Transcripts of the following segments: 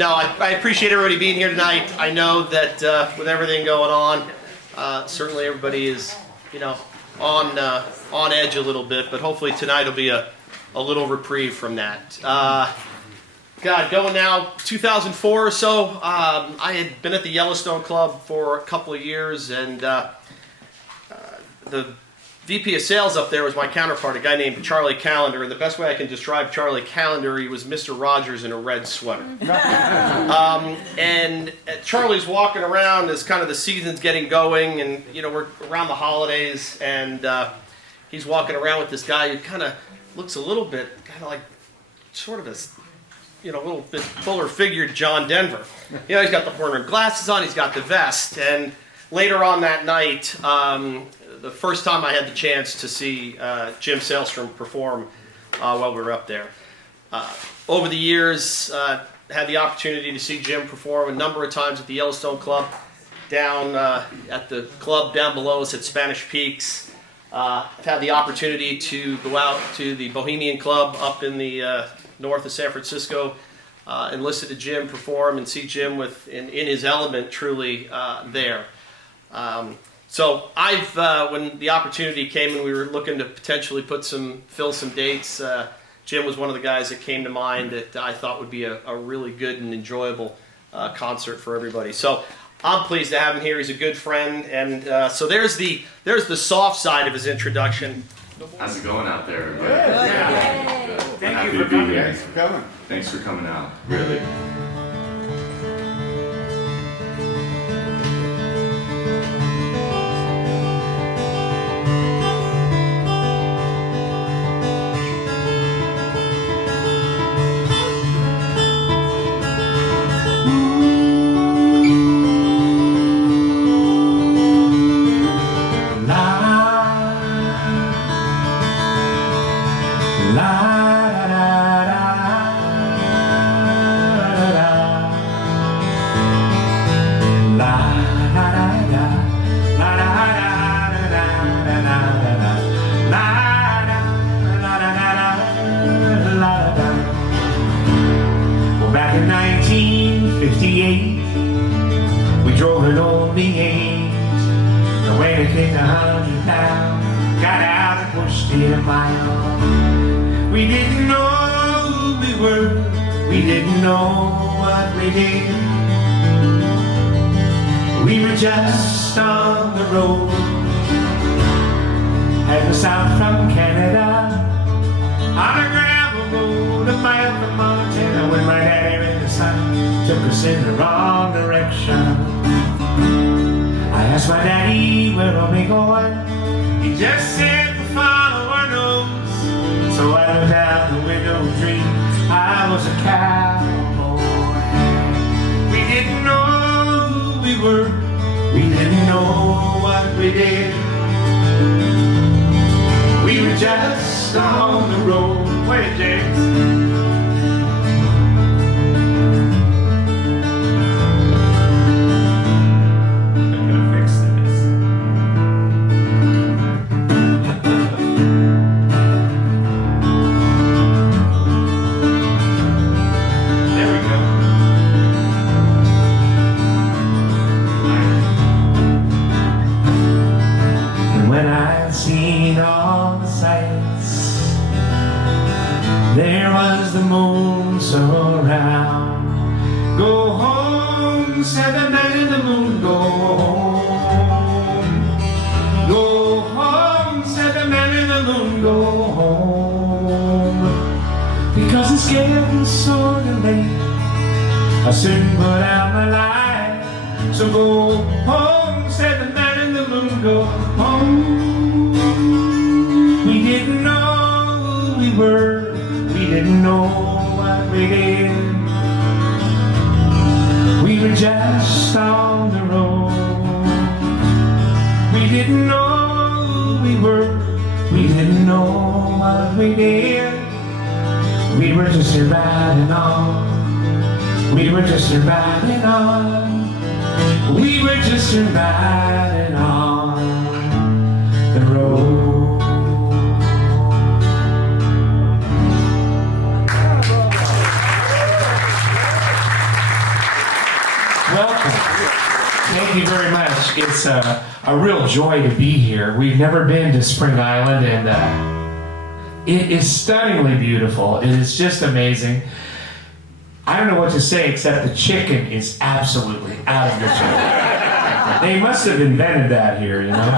No, I appreciate everybody being here tonight. I know that with everything going on, certainly everybody is, on edge a little bit, but hopefully tonight will be a little reprieve from that. Going now 2004 or so, I had been at the Yellowstone Club for a couple of years, and the VP of sales up there was my counterpart, a guy named Charlie Callender. And the best way I can describe Charlie Callender, he was Mr. Rogers in a red sweater. And Charlie's walking around as kind of the season's getting going, and we're around the holidays, and he's walking around with this guy who kind of looks a little bit kind of like sort of a little bit fuller figured John Denver. He's got the horn-rimmed glasses on, he's got the vest, and later on that night, the first time I had the chance to see Jim Salestrom perform while we were up there. Over the years, had the opportunity to see Jim perform a number of times at the Yellowstone Club, down at the club down below us at Spanish Peaks. I've had the opportunity to go out to the Bohemian Club up in the north of San Francisco and listen to Jim perform and see Jim in his element truly there. So when the opportunity came and we were looking to potentially fill some dates, Jim was one of the guys that came to mind that I thought would be a really good and enjoyable concert for everybody. So I'm pleased to have him here. He's a good friend, and so there's the soft side of his introduction. How's it going out there, everybody? Good. Thank you for coming. Thanks for coming. Thanks for coming out. Really. Back in 1958, we drove an old V8. The way to take 100 pounds, got out and pushed it a mile. We didn't know who we were, we didn't know what we did. We were just on the road, heading south from Canada, on a gravel road a mile from Montana, when my daddy ran the sign, took us in the wrong direction. I asked my daddy, where are we going? He just said, we'll follow our nose. So I looked out the window and dreamed I was a cowboy. We didn't know who we were, we didn't know what we did. We were just on the road. Wait, James. There was the moon so round. Go home, said the man in the moon, go home. Go home, said the man in the moon, go home. Because it's getting sort of late, I soon put out my light. So go home, said the man in the moon, go home. We didn't know who we were, we didn't know what we did. We were just on the road. We didn't know who we were, we didn't know what we did. We were just riding on. We were just riding on. We were just riding on the road. Thank you very much. It's a real joy to be here. We've never been to Spring Island, and it is stunningly beautiful. It is just amazing. I don't know what to say except the chicken is absolutely out of this world. They must have invented that here, you know?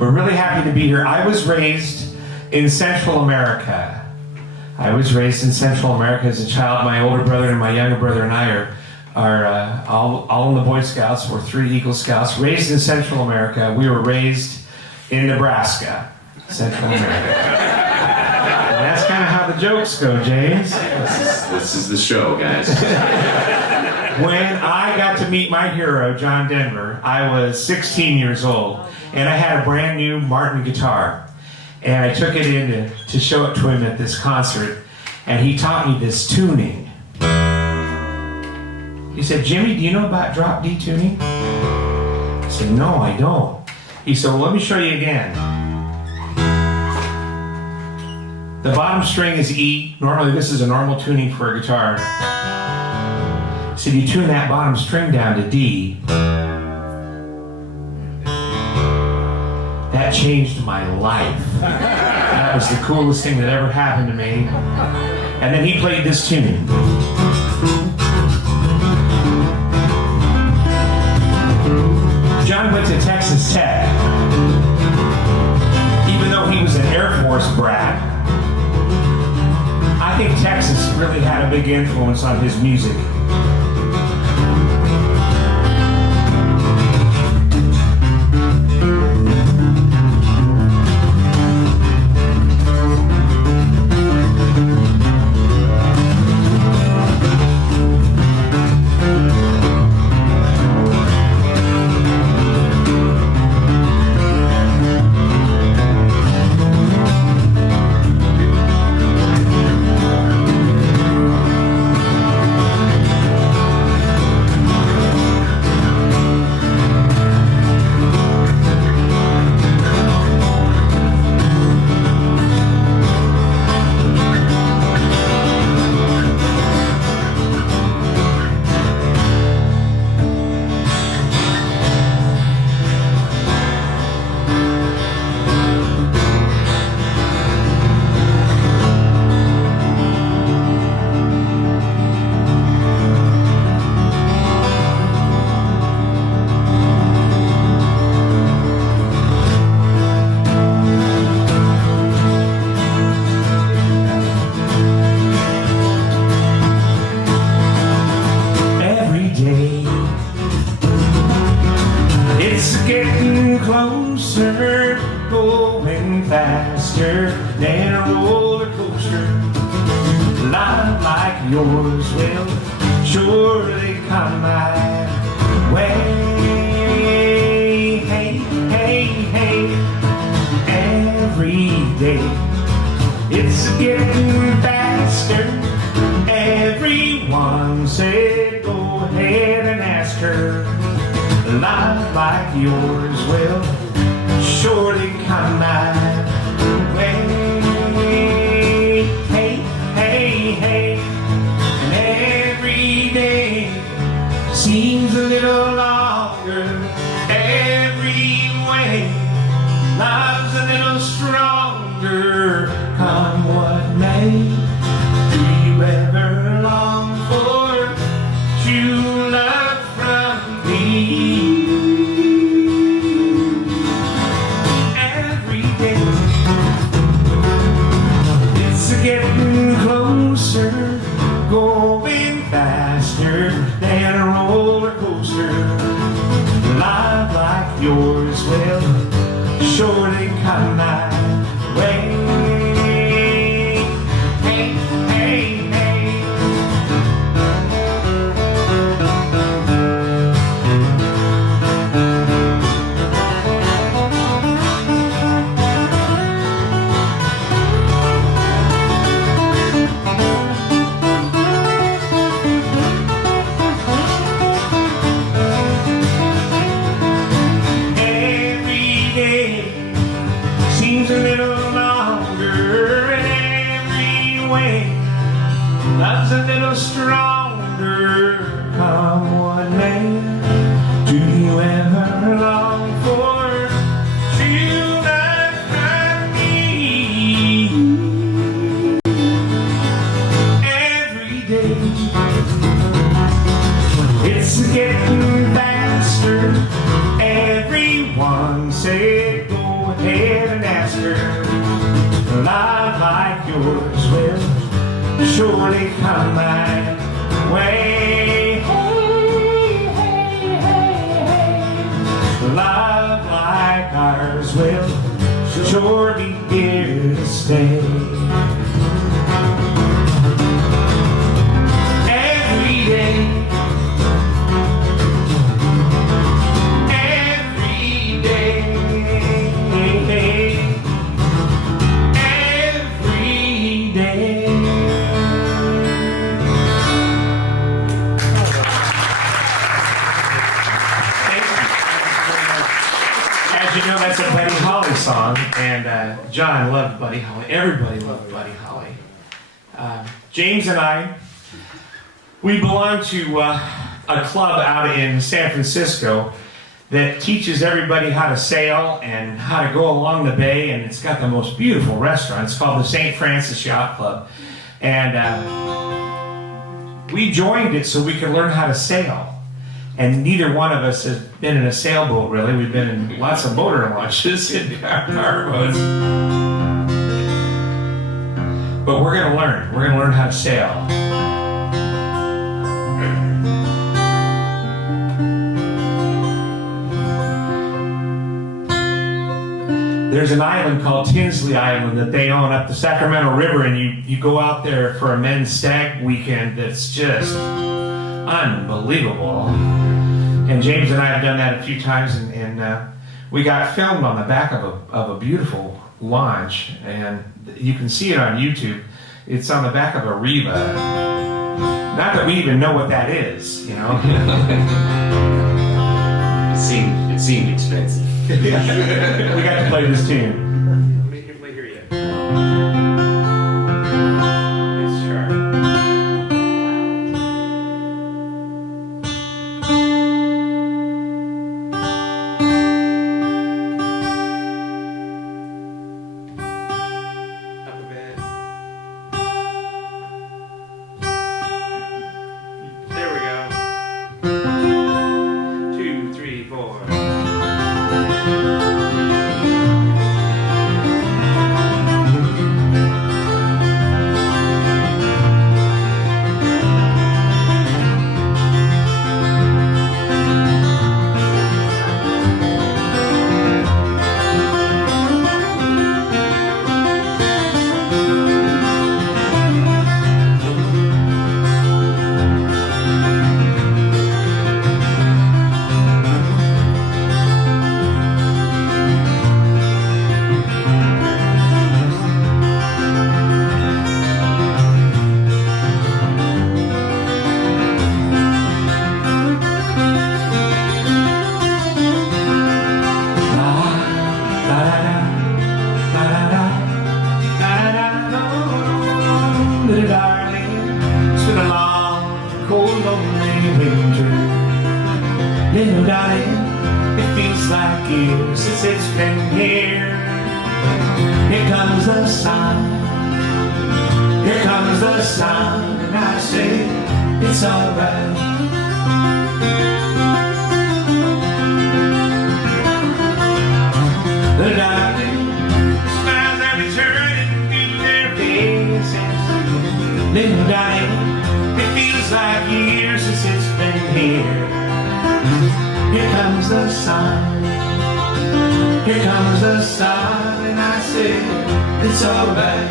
We're really happy to be here. I was raised in Central America. I was raised in Central America as a child. My older brother and my younger brother and I are all in the Boy Scouts. We're 3 Eagle Scouts. Raised in Central America. We were raised in Nebraska, Central America. And that's kind of how the jokes go, James. This is the show, guys. When I got to meet my hero, John Denver, I was 16 years old, and I had a brand new Martin guitar. And I took it in to show it to him at this concert, and he taught me this tuning. He said, "Jimmy, do you know about drop D tuning?" I said, "No, I don't." He said, "Well, let me show you again. The bottom string is E. Normally, this is a normal tuning for a guitar. He said, you tune that bottom string down to D. That changed my life. That was the coolest thing that ever happened to me." And then he played this tune. John went to Texas Tech. Even though he was an Air Force brat, I think Texas really had a big influence on his music. Yours will surely come my way. Hey, hey, hey. Every day it's getting faster. Everyone said go ahead and ask her. Life like yours will surely come my way. Hey, hey, hey. Seems a little longer every way. Love's a little stronger, come what may. Do you ever long for true love from me? Every day it's getting closer, going faster than a roller coaster. Life like yours will surely come my way. Hey, hey, hey. Do you ever long for true love like me? Every day it's getting faster. Everyone said go ahead and ask her. Love like yours will surely come my way. Hey, hey, hey, hey. Love like ours will sure be here to stay. Every day, every day, every day. As you know, that's a Buddy Holly song, and John loved Buddy Holly. Everybody loved Buddy Holly. James and I, we belong to a club out in San Francisco that teaches everybody how to sail and how to go along the bay, and it's got the most beautiful restaurant. It's called the St. Francis Yacht Club, and we joined it so we could learn how to sail. And neither one of us has been in a sailboat, really. We've been in lots of motor launches in our boats. But we're going to learn. We're going to learn how to sail. There's an island called Tinsley Island that they own up the Sacramento River, and you go out there for a men's stag weekend that's just unbelievable. And James and I have done that a few times, and we got filmed on the back of a beautiful launch, and you can see it on YouTube. It's on the back of a Riva. Not that we even know what that is, you know. It seemed expensive. We got to play this tune. Let me hear you. It's sharp. Up a bit. There we go. 2, 3, 4. Little darling, it's been a long, cold, lonely winter. Little darling, it feels like years since it's been here. Here comes the sun, here comes the sun, and I say it's alright. Little darling, smiles are returning to their faces. Little darling, it feels like years since it's been here. Here comes the sun, here comes the sun, and I say it's alright.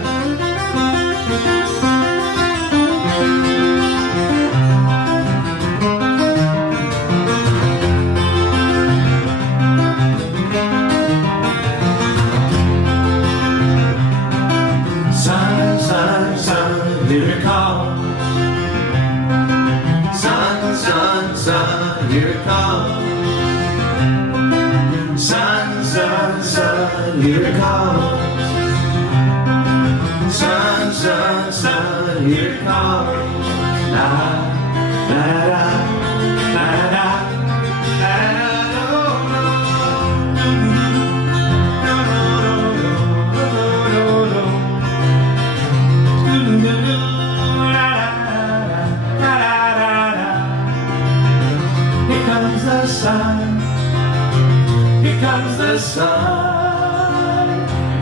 Sun, sun, sun, here it comes. Sun, sun, sun, here it comes. Sun, sun, sun, here it comes. Sun, sun, sun, here it comes. La, la, la, la, la, la, la. comes the sun. Here comes the sun.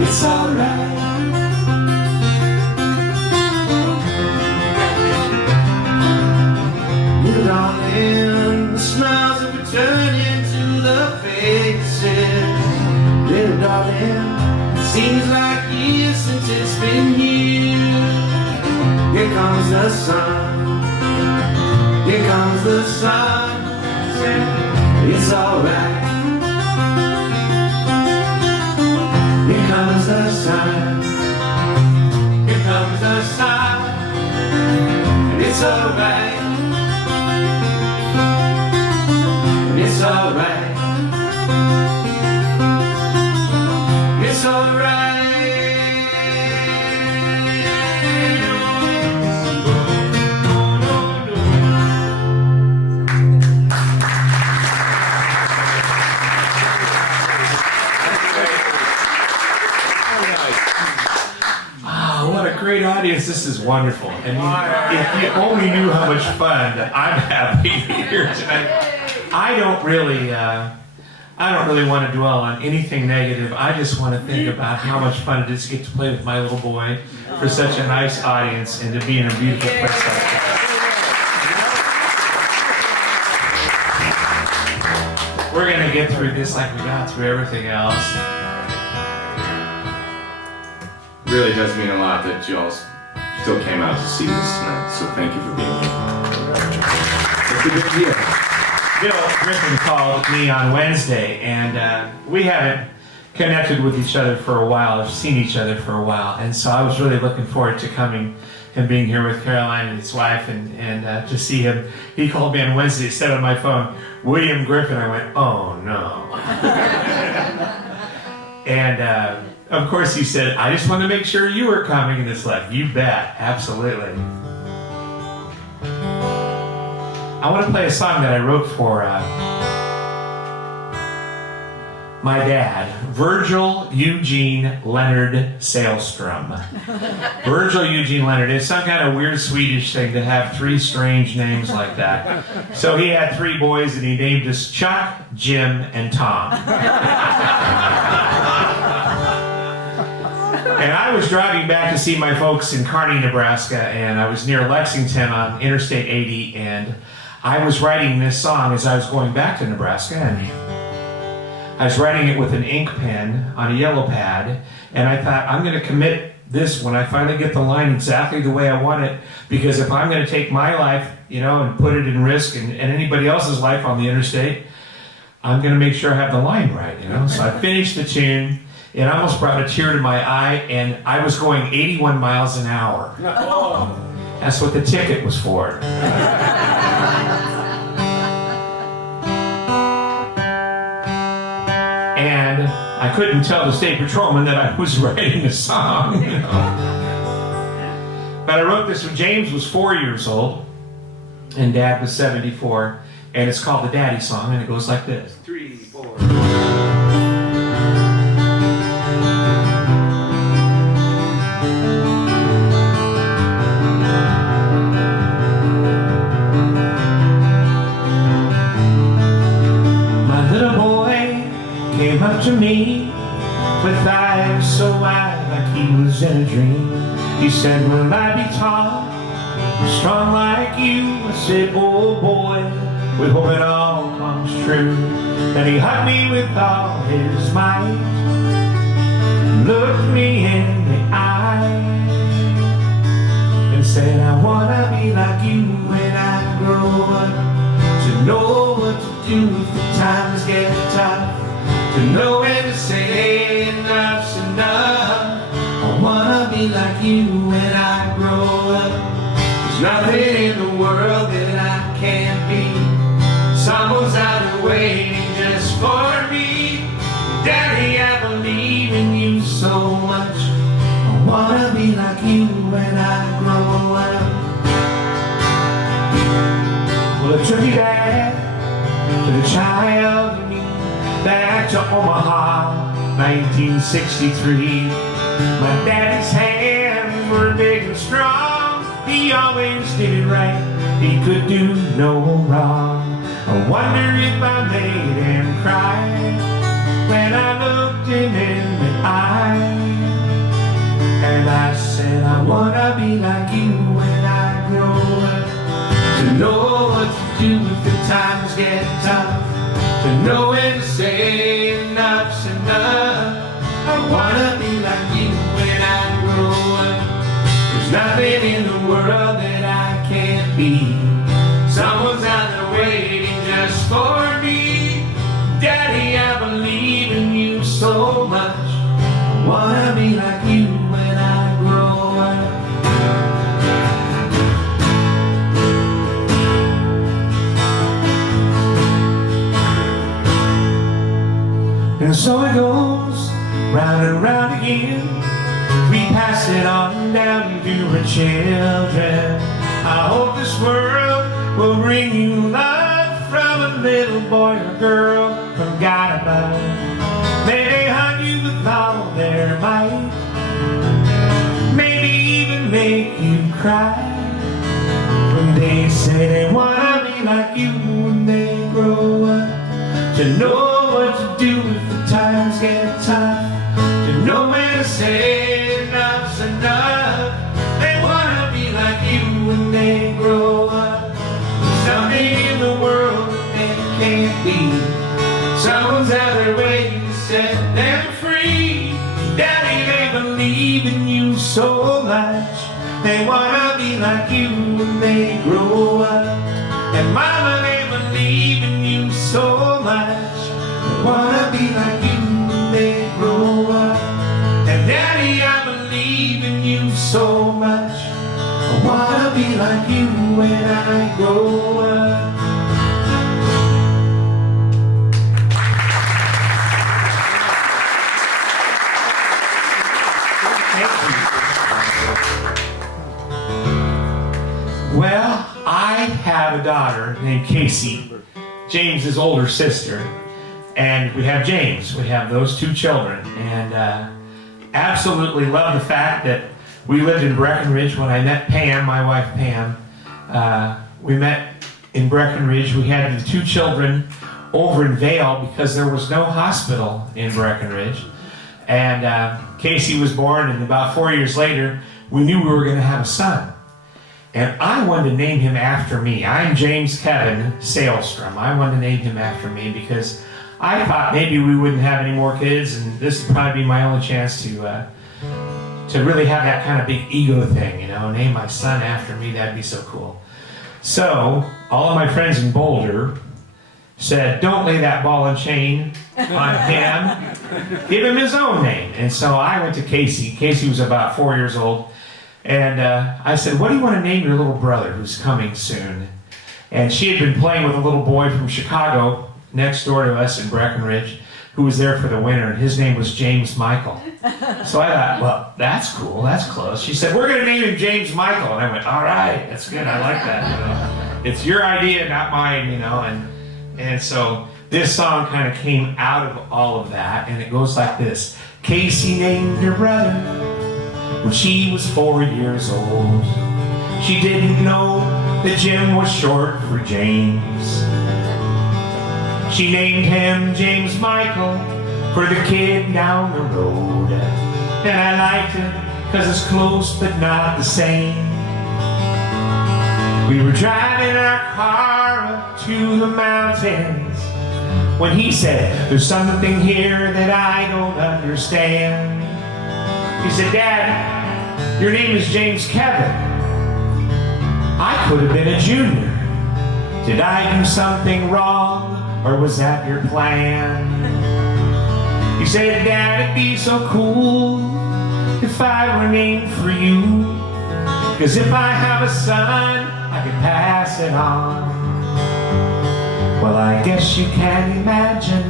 It's alright. Little darling, the smiles are returning to the faces. Little darling, it seems like years since it's been years. Here comes the sun. Here comes the sun. It's alright. Here comes the sun. Here comes the sun. It's alright. It's alright. It's alright. What a great audience. This is wonderful. And if you only knew how much fun I'm having here tonight. I don't really want to dwell on anything negative. I just want to think about how much fun it is to get to play with my little boy for such a nice audience and to be in a beautiful place like that. We're going to get through this like we got through everything else. Really does mean a lot that you all still came out to see this tonight, so thank you for being here. It's a big deal. Bill Griffin called me on Wednesday, and we haven't connected with each other for a while, or seen each other for a while, and so I was really looking forward to coming and being here with Caroline and his wife and to see him. He called me on Wednesday, said on my phone, William Griffin. I went, oh no. And of course he said, I just wanted to make sure you were coming, and it's like, you bet, absolutely. I want to play a song that I wrote for my dad, Virgil Eugene Leonard Salestrom. Virgil Eugene Leonard. It's some kind of weird Swedish thing to have three strange names like that. So he had three boys, and he named us Chuck, Jim, and Tom. And I was driving back to see my folks in Kearney, Nebraska, and I was near Lexington on Interstate 80, and I was writing this song as I was going back to Nebraska, and I was writing it with an ink pen on a yellow pad, and I thought, I'm going to commit this when I finally get the line exactly the way I want it, because if I'm going to take my life, and put it in risk and anybody else's life on the interstate, I'm going to make sure I have the line right, So I finished the tune. It almost brought a tear to my eye, and I was going 81 miles an hour. That's what the ticket was for. And I couldn't tell the state patrolman that I was writing a song, But I wrote this when James was 4 years old, and Dad was 74, and it's called the Daddy Song, and it goes like this. 3, 4. Came up to me with eyes so wide like he was in a dream. He said, will I be tall, strong like you? I said, oh boy, we hope it all comes true. Then he hugged me with all his might, looked me in the eye, and said, I wanna be like you when I grow up, to know what to do if the times get tough, to know when to say enough's enough. I wanna be like you when I grow up. There's nothing in the world that I can't be. Someone's out there waiting just for me. Daddy, I believe in you so much. I wanna be like you when I grow up. Well, it took me back to the child in me, back to Omaha, 1963. My daddy's hands were big and strong. He always did it right. He could do no wrong. I I wonder if I made him cry when I looked him in the eye. And I said, I wanna be like you when I grow up. To know what to do if the times get tough. To know when to say enough's enough. I wanna be like you when I grow up. There's nothing in the world that I can't be. Someone's out there waiting just for me. Daddy, I believe in you so much. I wanna be like you when I grow up. And so it goes, round and round again. We pass it on down to our children. I hope this world will bring you love from a little boy or girl from God above. May they hug you with all their might, maybe even make you cry when they say they wanna be like you when they grow up. To know what to do if the times get tough. To know when to say enough's enough. They wanna be like you when they grow up. There's nothing in the world that can't be. Someone's out there waiting to set them free. Daddy, they believe in you so much. They wanna be like you when they grow up. And mama, they believe in you so much. They wanna be like you when they grow up. And daddy, I believe in you so much. I wanna be like you when I grow up. Well, I have a daughter named Casey, James's older sister, and we have James. We have those two children, and absolutely love the fact that we lived in Breckenridge when I met Pam, my wife Pam. We met in Breckenridge. We had the two children over in Vail because there was no hospital in Breckenridge. And Casey was born, and about 4 years later, we knew we were going to have a son. And I wanted to name him after me. I'm James Kevin Salestrom. I wanted to name him after me because I thought maybe we wouldn't have any more kids, and this would probably be my only chance to really have that kind of big ego thing, you know, name my son after me. That'd be so cool. So all of my friends in Boulder said, don't lay that ball and chain on him. Give him his own name. And so I went to Casey. Casey was about 4 years old. And I said, what do you want to name your little brother who's coming soon? And she had been playing with a little boy from Chicago next door to us in Breckenridge who was there for the winter, and his name was James Michael. So I thought, well, that's cool, that's close. She said, we're going to name him James Michael. And I went, all right, that's good, I like that. You know? It's your idea, not mine, you know. And so this song kind of came out of all of that, and it goes like this. Casey named her brother when she was 4 years old. She didn't know that Jim was short for James. She named him James Michael for the kid down the road. And I liked it because it's close but not the same. We were driving our car up to the mountains when he said, there's something here that I don't understand. He said, Dad, your name is James Kevin. I could have been a junior. Did I do something wrong, or was that your plan? He said, Dad, it'd be so cool if I were named for you. Because if I have a son, I could pass it on. Well, I guess you can imagine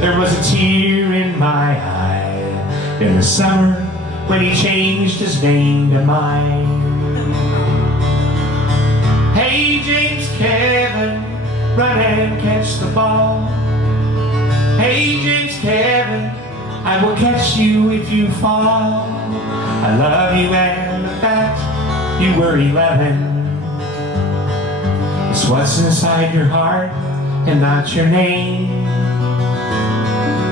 there was a tear in my eye in the summer when he changed his name to mine. Hey, James Kevin, run and catch the ball. Hey, James Kevin, I will catch you if you fall. I love you and the fact you were 11. It's what's inside your heart and not your name.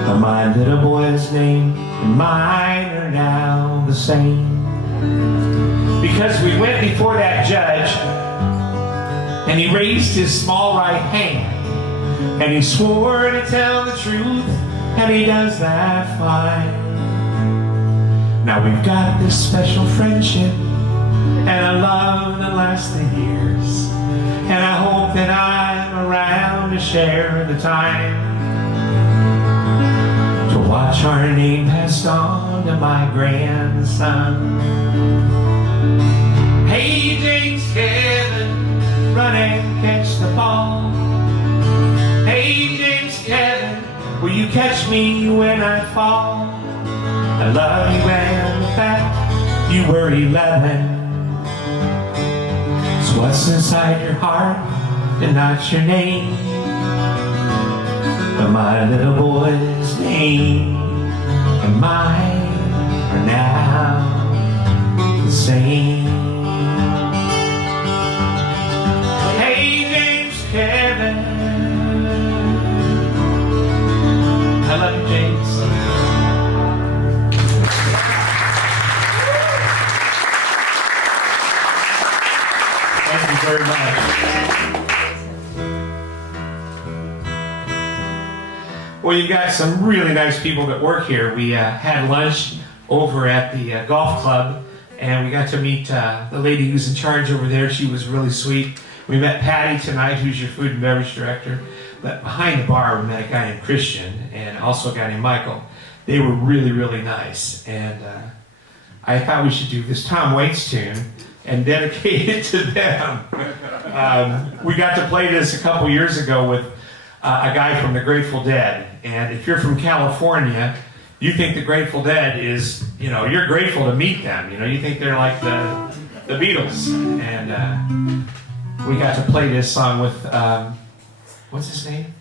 But my little boy's name and mine are now the same. Because we went before that judge, and he raised his small right hand, and he swore to tell the truth, and he does that fine. Now we've got this special friendship and a love that lasts the years, and I hope that I'm around to share the time, to watch our name passed on to my grandson. Hey James, Kevin, run and catch the ball. Hey James, Kevin, will you catch me when I fall? I love you and the fact you were 11. So what's inside your heart and not your name? But my little boy's name and mine are now the same. Hey James, Kevin, I love you, James. Thank you very much. Well, you've got some really nice people that work here. We had lunch over at the golf club, and we got to meet the lady who's in charge over there. She was really sweet. We met Patty tonight, who's your food and beverage director. But behind the bar, we met a guy named Christian and also a guy named Michael. They were really, really nice. And I thought we should do this Tom Waits tune and dedicate it to them. We got to play this a couple years ago with a guy from the Grateful Dead. And if you're from California, you think the Grateful Dead is, you know, you're grateful to meet them. You know, you think they're like the Beatles. And we got to play this song with, what's his name?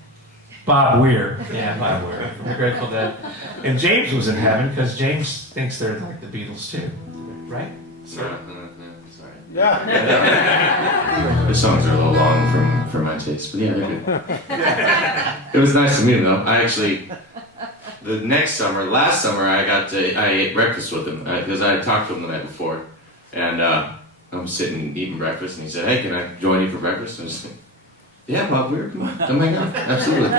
Bob Weir. Yeah, Bob Weir from the Grateful Dead. And James was in heaven because James thinks they're like the Beatles too, right? Sorry. Yeah. The songs are a little long for my taste, but yeah, they're good. It was nice to meet him though. I actually, last summer, I ate breakfast with him because I had talked to him the night before, and I'm sitting eating breakfast, and he said, "Hey, can I join you for breakfast?" And I just said, "Yeah, Bob Weir, come hang out, absolutely."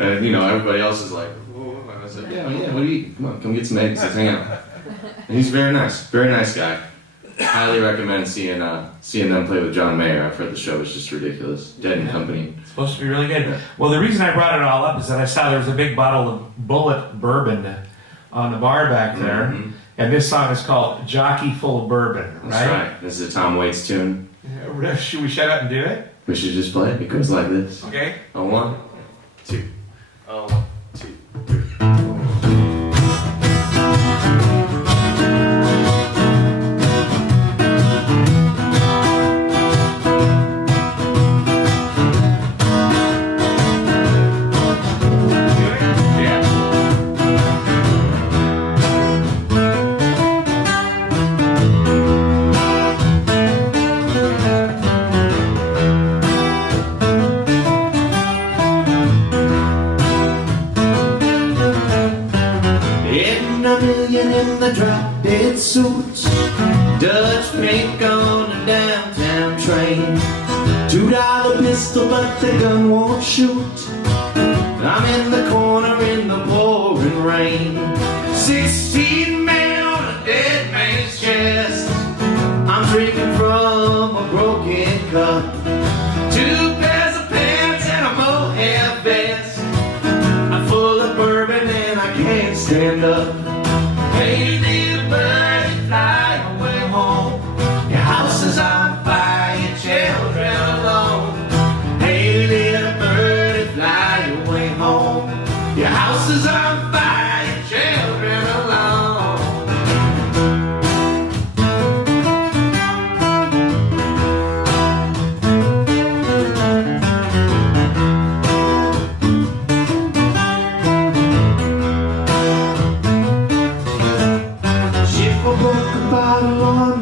And you know, everybody else is like, "Whoa," and I said, "Yeah, what do you eat? Come get some eggs, let's hang out." And he's very nice guy. Highly recommend seeing them play with John Mayer. I've heard the show is just ridiculous. Dead and Company. It's supposed to be really good. Well, the reason I brought it all up is that I saw there was a big bottle of Bullet Bourbon on the bar back there, and this song is called "Jockey Full of Bourbon." Right? That's right. This is a Tom Waits tune. Should we shut up and do it? We should just play it. It goes like this. Okay. A 1, 2. 1, 2, 3. In the drop dead suits, Dutch make on a downtown train. $2 pistol, but the gun won't shoot. I'm in the corner in the pouring rain. 16 men on a dead man's chest. I'm drinking from a broken cup. 2 pairs of pants and a mohair vest. I'm full of bourbon and I can't stand up. Hey, little bird, fly away home. Your house is on fire, your children alone. Hey, little bird, fly away home. Your house is on fire, your children alone.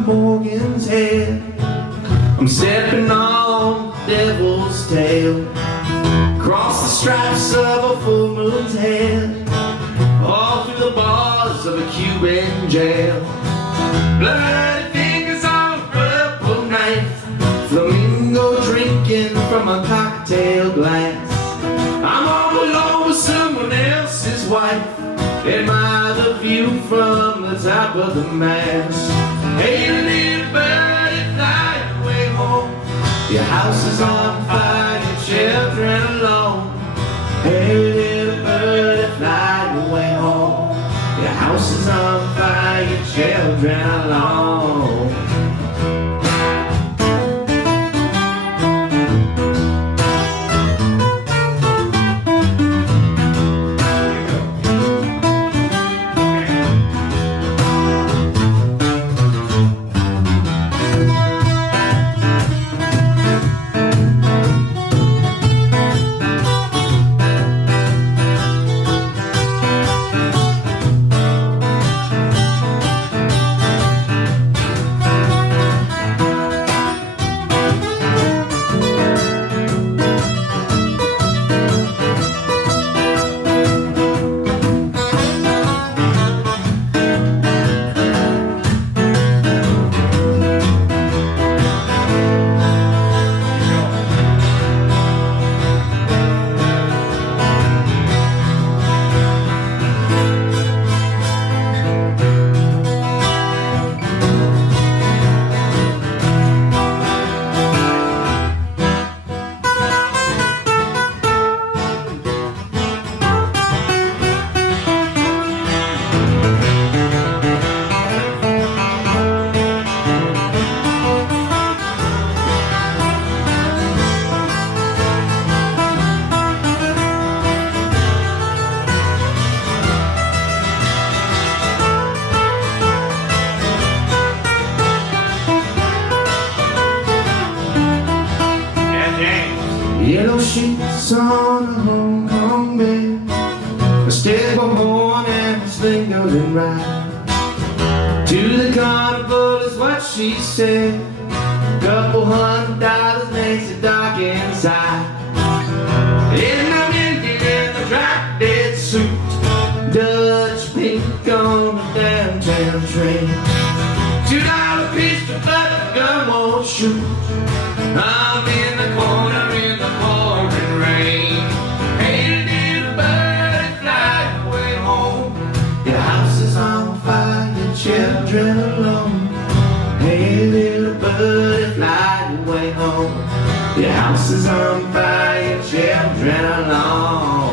Morgan's head, I'm stepping on the devil's tail. the stripes of a full moon's head, all through the bars of a Cuban jail. Bloody fingers on a purple knife, flamingo drinking from a cocktail glass. I'm all alone with someone else's wife, admire the view from the top of the mast. Hey little birdie, fly away home, your house is on fire, your children alone. Hey little birdie, fly away home, your house is on fire, your children alone. Yellow sheets on a Hong Kong bed, a stable horn and a lingering ride. To the carnival is what she said, couple $100 makes it dark inside. And I'm in the drop dead suit, Dutch pink on the downtown train. $2 pistol but the gun won't shoot, I'm in the corner in the pouring rain. Hey little birdie, fly away home, your house is on fire, your children alone. Hey little birdie, fly away home, your house is on fire, your children alone.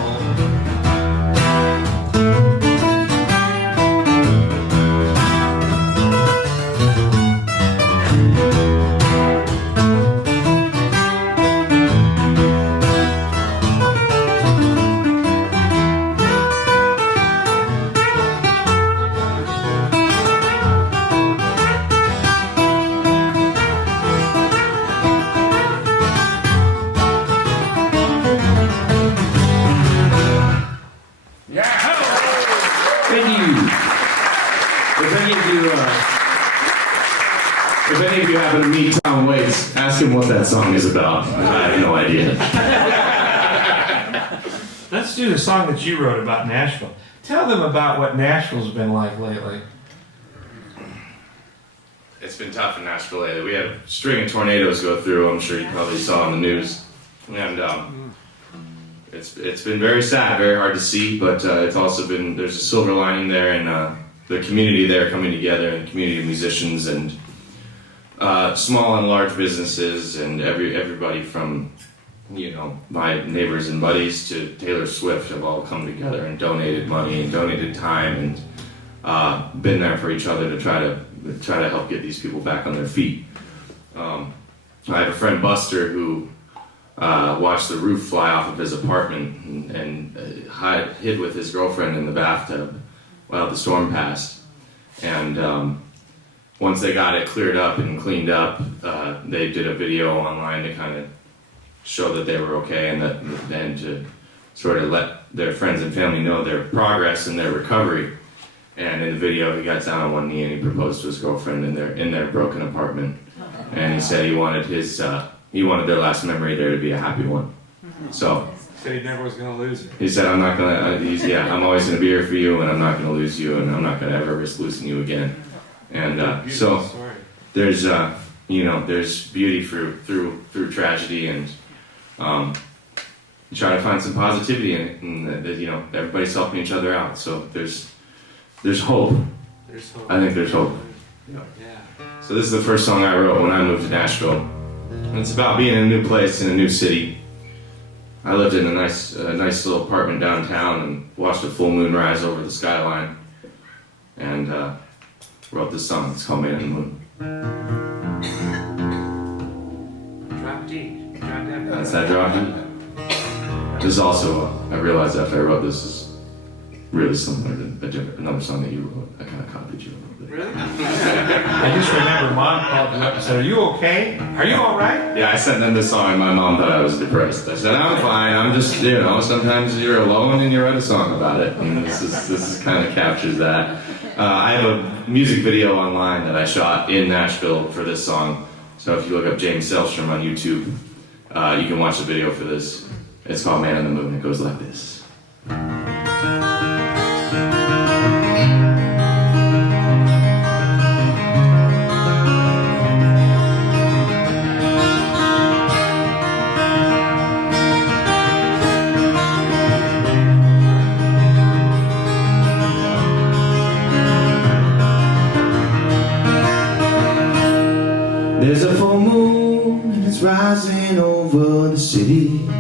If any of you happen to meet Tom Waits, ask him what that song is about. I have no idea. Let's do the song that you wrote about Nashville. Tell them about what Nashville's been like lately. It's been tough in Nashville lately. We had a string of tornadoes go through. I'm sure you probably saw on the news. And it's been very sad, very hard to see, but it's also been, there's a silver lining there, and the community there coming together, and the community of musicians and small and large businesses, and everybody from, you know, my neighbors and buddies to Taylor Swift have all come together and donated money and donated time and been there for each other to try to help get these people back on their feet. I have a friend, Buster, who watched the roof fly off of his apartment and hid with his girlfriend in the bathtub while the storm passed. And once they got it cleared up and cleaned up, they did a video online to kind of show that they were okay, and to sort of let their friends and family know their progress and their recovery. And in the video, he got down on one knee and he proposed to his girlfriend in their broken apartment. And he said he wanted their last memory there to be a happy one. So Said he never was gonna lose her. He said, I'm not gonna, I'm always gonna be here for you, and I'm not gonna lose you, and I'm not gonna ever risk losing you again. And Beautiful so story. there's, there's beauty through tragedy, and you try to find some positivity in it, and everybody's helping each other out. So there's hope. There's hope. I think there's hope. Yeah. So this is the first song I wrote when I moved to Nashville. And it's about being in a new place, in a new city. I lived in a nice little apartment downtown and watched a full moon rise over the skyline. And wrote this song. It's called Man in the Moon. Drop D. Drop down. That's that drop D. This is also, I realized after I wrote this, is really similar to another song that you wrote. I kind of copied you a little bit. Really? I just remember Mom called you up and said, "Are you okay? Are you all right?" Yeah, I sent them this song and my mom thought I was depressed. I said, I'm fine, I'm just, sometimes you're alone and you write a song about it. And this is kind of captures that. I have a music video online that I shot in Nashville for this song. So if you look up James Salestrom on YouTube, you can watch the video for this. It's called Man in the Moon. It goes like this. There's a full moon and it's rising over the city. I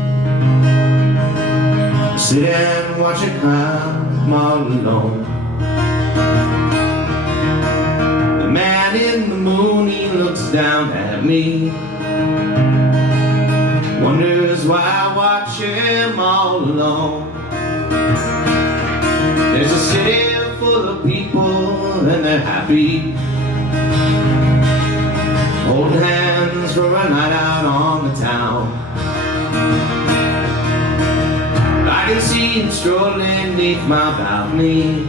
sit and watch it climb all alone. The man in the moon, he looks down at me, wonders why I watch him all alone. There's a city full of people and they're happy, holding hands for a night out on the town. I can see him strolling beneath my balcony,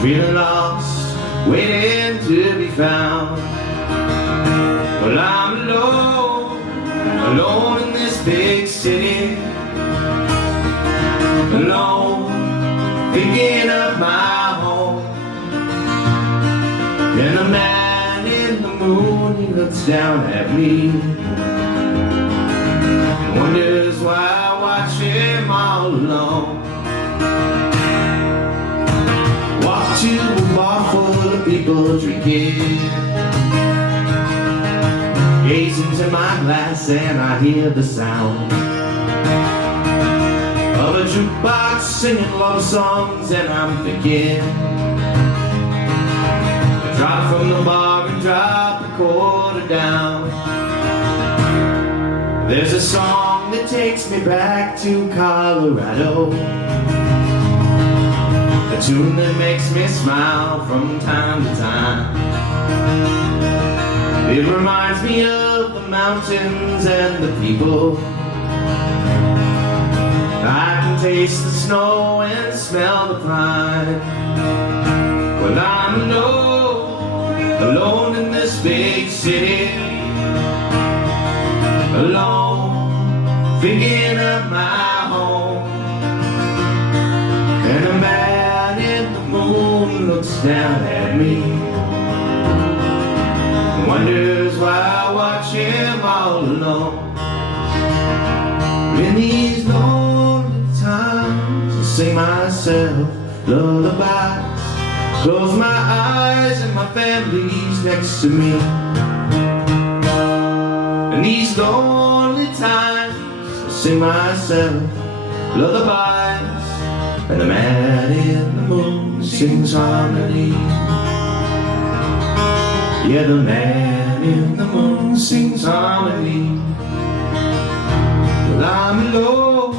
feeling lost, waiting to be found. Well, I'm alone in this big city, alone, thinking of my home. And the man in the moon, he looks down at me, wonders why I watch him all alone. Walk to a bar full of people drinking, gaze into my glass and I hear the sound of a jukebox singing love songs, and I'm thinking, drop from the bar and drop the quarter down. There's a song that takes me back to Colorado, a tune that makes me smile from time to time. It reminds me of the mountains and the people. I can taste the snow and smell the pine. Well, I'm alone in this big city, alone, thinking of my home. And a man in the moon looks down at me, wonders why I watch him all alone. In these lonely times, I sing myself lullabies, close my eyes and my family's next to me. In these lonely times, I sing myself lullabies, and the man in the moon sings harmony. Yeah, the man in the moon sings harmony. Well, I'm alone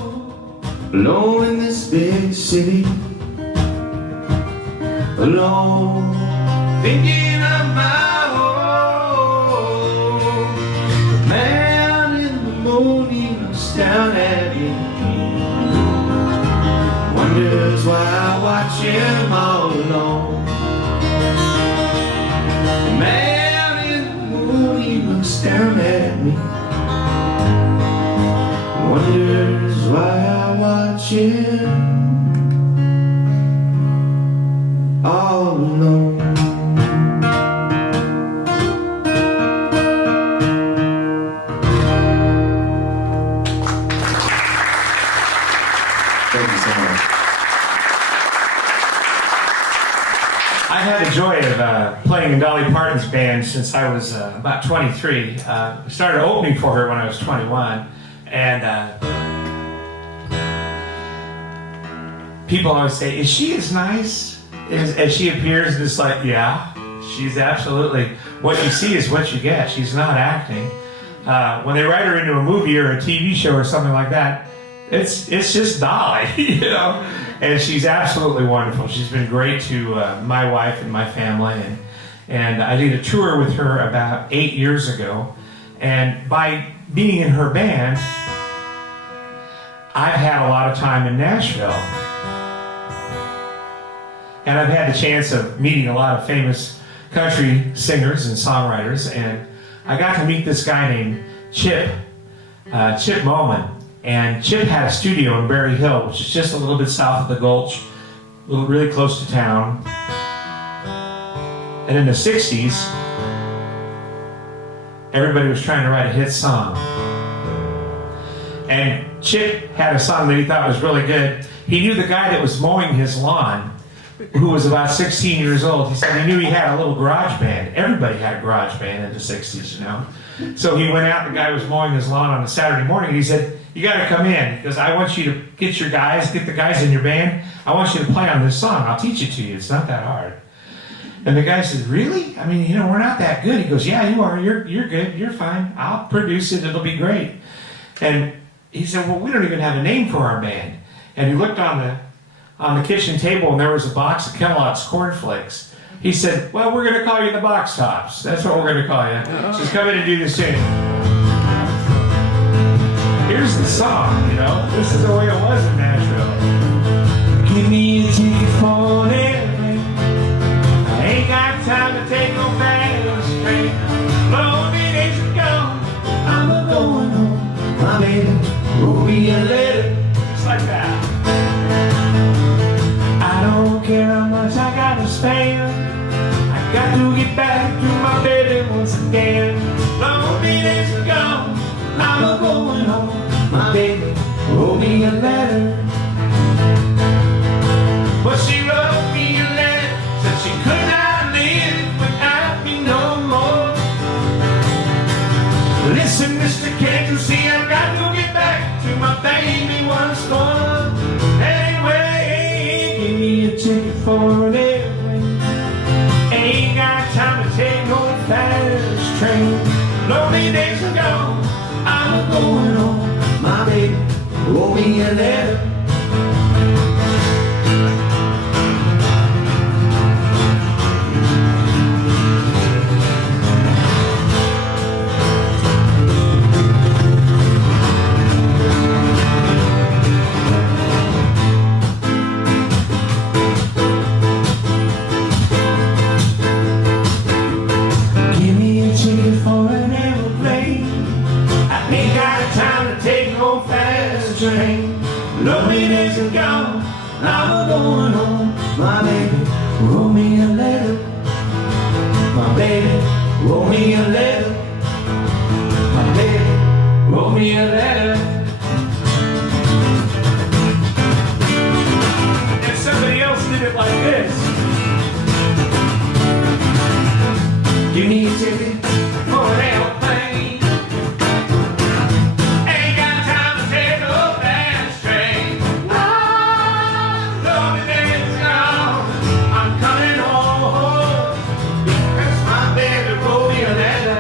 in this big city, alone, thinking of my home. The man in the moon, he looks down at me, wonders why I watch him all alone. The man in the moon, he looks down at me, wonders watching all alone. Thank you so much. I've had the joy of playing in Dolly Parton's band since I was about 23. Started opening for her when I was 21. And people always say, is she as nice as she appears? And it's like, yeah, she's absolutely, what you see is what you get. She's not acting. When they write her into a movie or a TV show or something like that, it's just Dolly, you know? And she's absolutely wonderful. She's been great to my wife and my family. And I did a tour with her about 8 years ago. And by being in her band, I've had a lot of time in Nashville. And I've had the chance of meeting a lot of famous country singers and songwriters. And I got to meet this guy named Chip Moman. And Chip had a studio in Berry Hill, which is just a little bit south of the Gulch, really close to town. And in the 60s, everybody was trying to write a hit song. And Chip had a song that he thought was really good. He knew the guy that was mowing his lawn, who was about 16 years old. He said he knew he had a little garage band. Everybody had a garage band in the 60s, you know. So he went out, the guy was mowing his lawn on a Saturday morning, and he said, you got to come in, because I want you to get the guys in your band. I want you to play on this song. I'll teach it to you. It's not that hard. And the guy said, really? I mean, you know, we're not that good. He goes, yeah, you are. You're good. You're fine. I'll produce it. It'll be great. And he said, well, we don't even have a name for our band. And he looked on the kitchen table, and there was a box of Kellogg's cornflakes. He said, well, we're going to call you the Box Tops. That's what we're going to call you. Just come in and do this tune. Here's the song, you know. This is the way it was in Nashville. Give me a ticket for an airplane. I ain't got time to take no fast train. Lonely days are gone. I'm a going home, my baby wrote me a letter. Just like that. I don't care how much I got to spend. I got to get back to my baby once again. Lonely days are gone. I'm a going home, my baby wrote me a letter. Well, she wrote me a letter, said she could not live without me no more. Listen, Mr. Can't you see I've got to get back to my baby once more? Anyway, Give me a ticket for an airplane. ain't got time to take no fast train. Lonely days are gone. I'm a going home, my baby wrote me a letter. Give me a ticket for an airplane. Ain't got time to take no fast train. Lonely days are gone, I'm a going home. My baby wrote me a letter. My baby wrote me a letter. My baby wrote me a letter. And somebody else did it like this. Give me a ticket For an airplane. Ain't got time to take no fast train. Lonely days gone. I'm coming home. Because my baby wrote me a letter.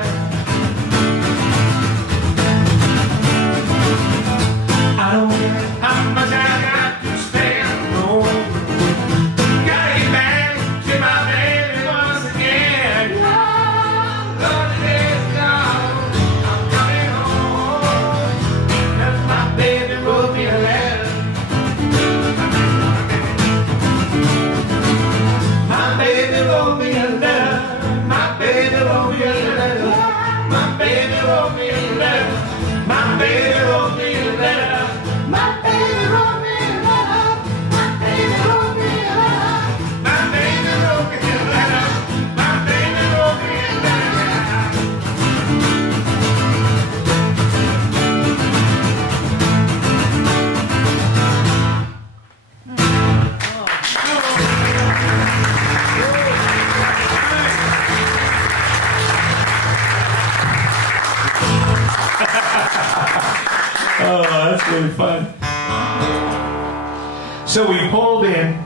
So we pulled in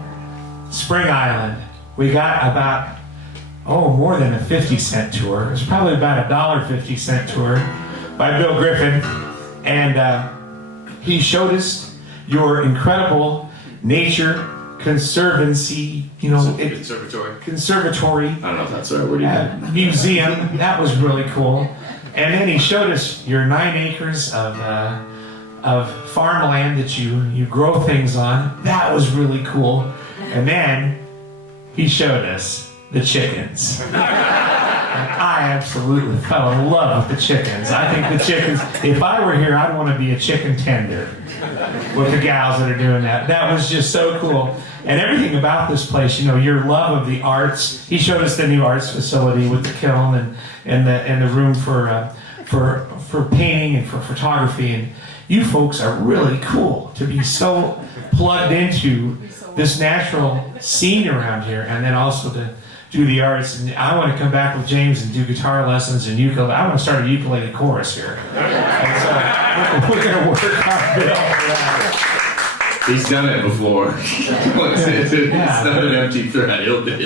Spring Island. We got about, more than a 50-cent tour. It was probably about a $1.50 tour by Bill Griffin. And he showed us your incredible nature conservancy, conservatory. I don't know if that's the right word. Museum. That was really cool. And then he showed us your 9 acres of farmland that you grow things on. That was really cool. And then he showed us the chickens. And I absolutely fell in love with the chickens. I think the chickens, if I were here, I'd want to be a chicken tender with the gals that are doing that. That was just so cool. And everything about this place, your love of the arts. He showed us the new arts facility with the kiln and the room for painting and for photography. And you folks are really cool to be so plugged into this natural scene around here, and then also to do the arts. And I want to come back with James and do guitar lessons and ukulele. I want to start a ukulele chorus here. And so we're going to work on Bill for that. He's done it before. It's not an empty threat. He'll do it.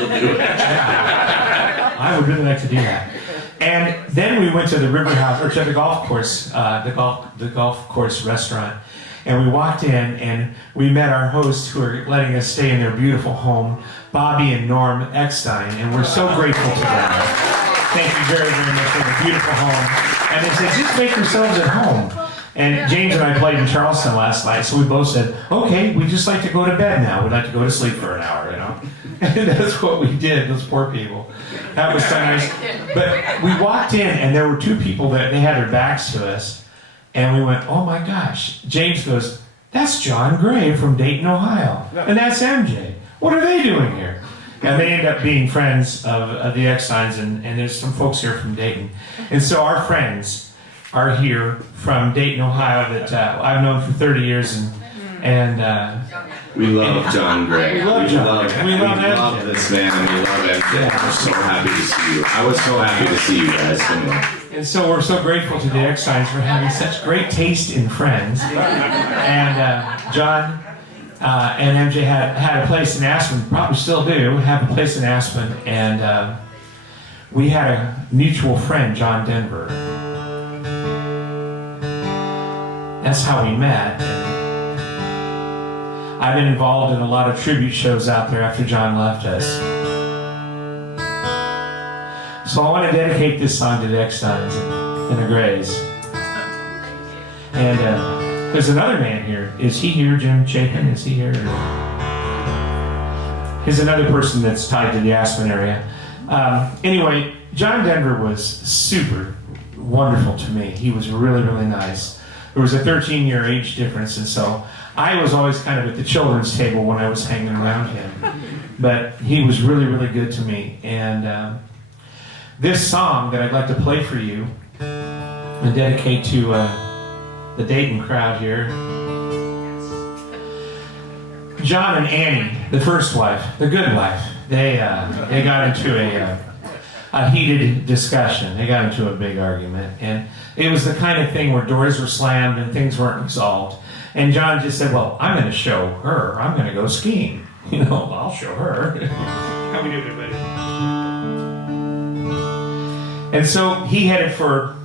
I would really like to do that. And then we went to the River House, or to the golf course, the golf course restaurant. And we walked in and we met our hosts who are letting us stay in their beautiful home, Bobby and Norm Eckstein, and we're so grateful to them. Thank you very, very much for the beautiful home. And they said, just make yourselves at home. And James and I played in Charleston last night, so we both said, okay, we'd just like to go to bed now. We'd like to go to sleep for an hour, And that's what we did, those poor people. That was so nice. But we walked in, and there were 2 people that they had their backs to us. And we went, oh my gosh. James goes, that's John Gray from Dayton, Ohio. And that's MJ. What are they doing here? And they end up being friends of the Ecksteins, and there's some folks here from Dayton. And so our friends are here from Dayton, Ohio that I've known for 30 years. And we love John Gray. We love John. We love this man, and we love MJ. Yeah. We're so happy to see you. I was so happy to see you guys. And so we're so grateful to the Ecksteins for having such great taste in friends. And John and MJ had a place in Aspen, probably still do, have a place in Aspen. And we had a mutual friend, John Denver. That's how we met. I've been involved in a lot of tribute shows out there after John left us. So I want to dedicate this song to the Ecksteins and the Grays. And there's another man here. Is he here, Jim Chapin? Is he here? He's another person that's tied to the Aspen area. Anyway, John Denver was super wonderful to me. He was really, really nice. There was a 13-year age difference, and so I was always kind of at the children's table when I was hanging around him. But he was really, really good to me. And this song that I'd like to play for you and dedicate to the Dayton crowd here. John and Annie, the first wife, the good wife, they got into a heated discussion. They got into a big argument. And it was the kind of thing where doors were slammed and things weren't resolved. And John just said, well, I'm going to show her. I'm going to go skiing. I'll show her. How we doing, everybody? And so he headed for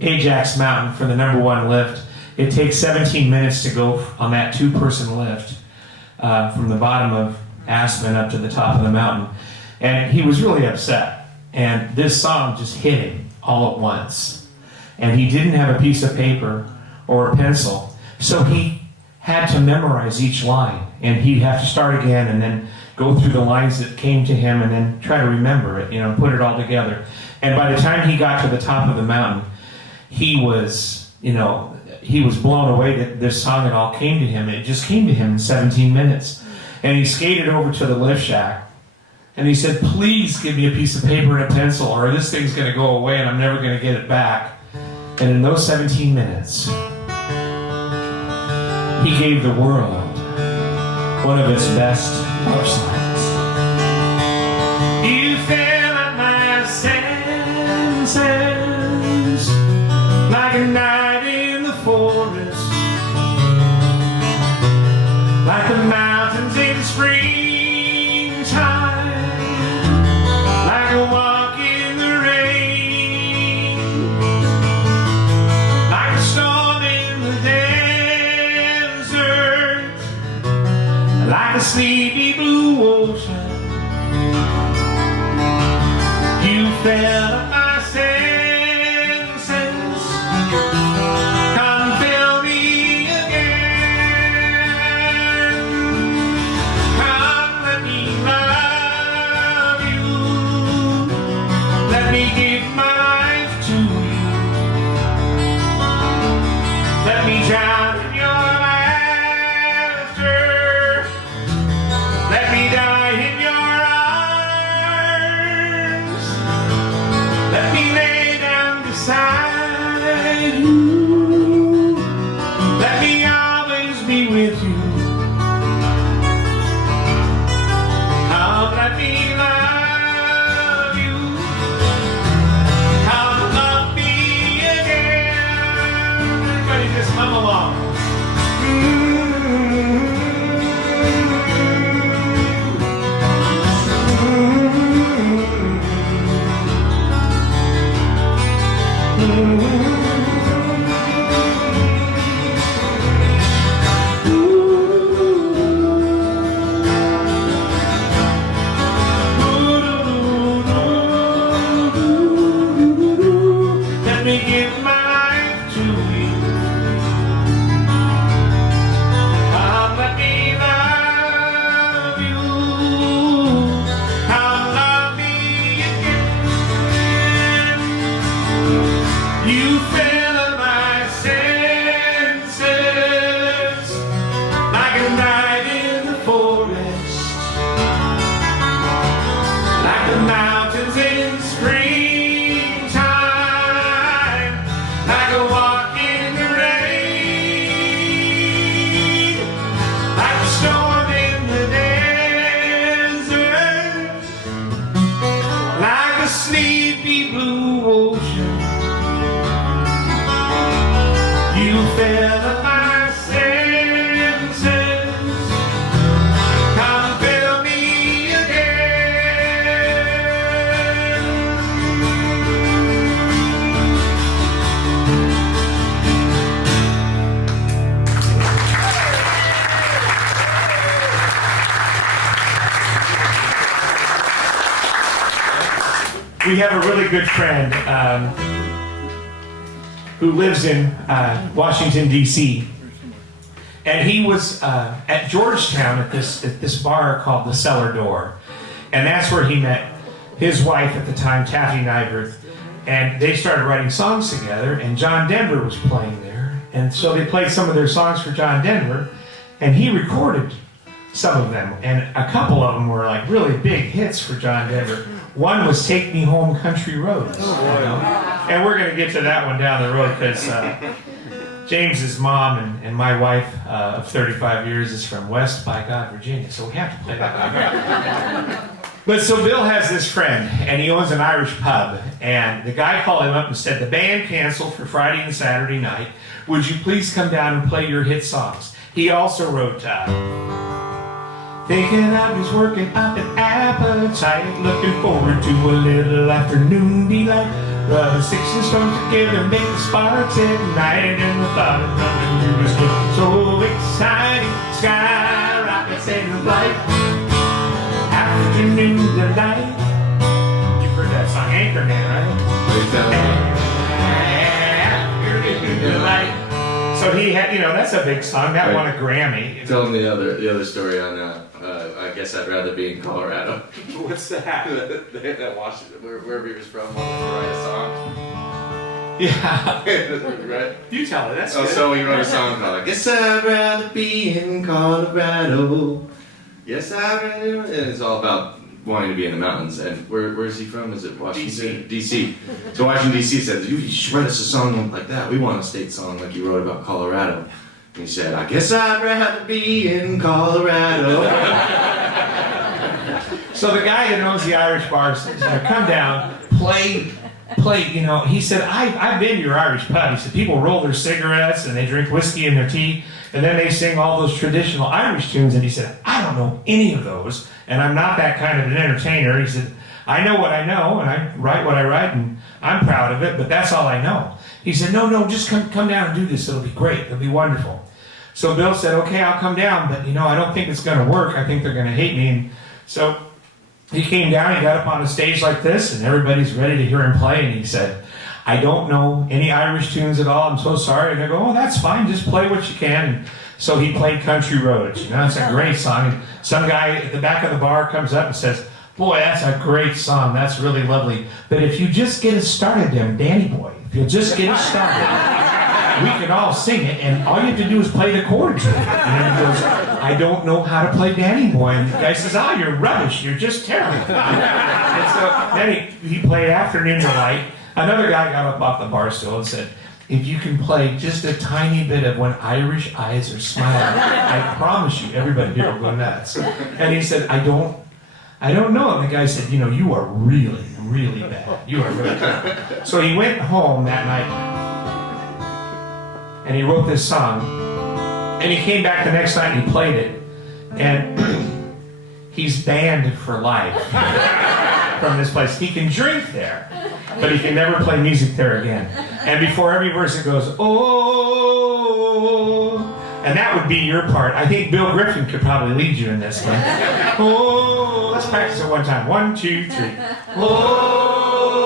Ajax Mountain for the #1 lift. It takes 17 minutes to go on that 2-person lift from the bottom of Aspen up to the top of the mountain. And he was really upset. And this song just hit him all at once. And he didn't have a piece of paper or a pencil. So he had to memorize each line. And he'd have to start again and then go through the lines that came to him and then try to remember it, put it all together. And by the time he got to the top of the mountain, he was blown away that this song it all came to him. It just came to him in 17 minutes. And he skated over to the lift shack. And he said, please give me a piece of paper and a pencil or this thing's going to go away and I'm never going to get it back. And in those 17 minutes, he gave the world one of its best love songs. You fell at my senses like a night in the forest, like the mountain sleepy blue ocean. You fell at my senses. Come fill me again. Come, let me love you. Let me give my life to you. Let me drown in your laughter. Let me die in your arms. Let me lay down beside you. Let me always be with you. Come, let me love you. Come, love me again. Everybody just hum along. Let me give my life to you. Come, let me love you. Come, love me again. You fill my senses like a night in the forest, like the mountains in springtime, like a walk in the rain, like a storm in the desert, like a sleepy blue ocean. You fill up my senses. Come fill me again. We have a really good friend who lives in Washington, D.C. And he was at Georgetown at this bar called the Cellar Door. And that's where he met his wife at the time, Taffy Nyberth. And they started writing songs together, and John Denver was playing there. And so they played some of their songs for John Denver, and he recorded some of them. And a couple of them were like really big hits for John Denver. One was Take Me Home Country Roads. And we're going to get to that one down the road because James's mom and my wife of 35 years is from West by God, Virginia. So we have to play that one. But so Bill has this friend, and he owns an Irish pub. And the guy called him up and said, the band canceled for Friday and Saturday night. Would you please come down and play your hit songs? He also wrote, thinking I was working up an appetite, looking forward to a little afternoon delight. Rubbing sticks and stones together, make the sparks ignite, and the thought of running through was getting so exciting. Sky rockets and light, afternoon delight. You've heard that song, Anchorman, right? Afternoon delight. So he had, that's a big song. That won a Grammy. Tell him the other story on. I guess I'd rather be in Colorado. What's that? that Washington, wherever he was from, wanted to write a song. Yeah. Right? You tell it. That's Oh, good. so he wrote a song called "I Guess I'd Rather Be in Colorado." Yes, I'd rather. And it's all about wanting to be in the mountains. And where is he from? Is it Washington? D.C. So Washington, D.C. said, you should write us a song like that. We want a state song like you wrote about Colorado. And he said, I guess I'd rather be in Colorado. So the guy that owns the Irish bar says, come down, play, he said, I've been to your Irish pub. He said, people roll their cigarettes and they drink whiskey in their tea, and then they sing all those traditional Irish tunes. And he said, I don't know any of those, and I'm not that kind of an entertainer. He said, I know what I know, and I write what I write, and I'm proud of it, but that's all I know. He said, no, just come down and do this. It'll be great. It'll be wonderful. So Bill said, okay, I'll come down, but I don't think it's gonna work. I think they're gonna hate me. And so he came down, he got up on a stage like this, and everybody's ready to hear him play, and he said, I don't know any Irish tunes at all, I'm so sorry. And they go, oh, that's fine, just play what you can. And so he played Country Roads. It's a great song. And some guy at the back of the bar comes up and says, boy, that's a great song, that's really lovely. But if you just get it started, Danny boy, if you'll just get it started, we can all sing it, and all you have to do is play the chords with it. And he goes, I don't know how to play Danny Boy. And the guy says, you're rubbish, you're just terrible. And so then he played Afternoon Delight. Another guy got up off the bar stool and said, if you can play just a tiny bit of When Irish Eyes Are Smiling, I promise you, everybody here will go nuts. And he said, I don't know. And the guy said, you are really, really bad. You are really bad. So he went home that night and he wrote this song. And he came back the next night and he played it. And he's banned for life from this place. He can drink there, but he can never play music there again. And before every verse it goes, oh, and that would be your part. I think Bill Griffin could probably lead you in this one. Oh, let's practice it one time. 1, 2, 3. Oh,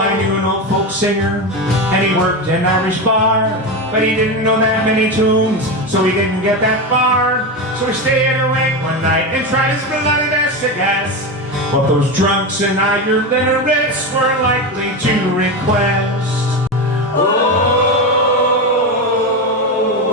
I knew an old folk singer, and he worked in an Irish bar, but he didn't know that many tunes, so he didn't get that far. So he stayed awake one night and tried his bloody best to guess what those drunks in Ireland lyrics were likely to request. Oh,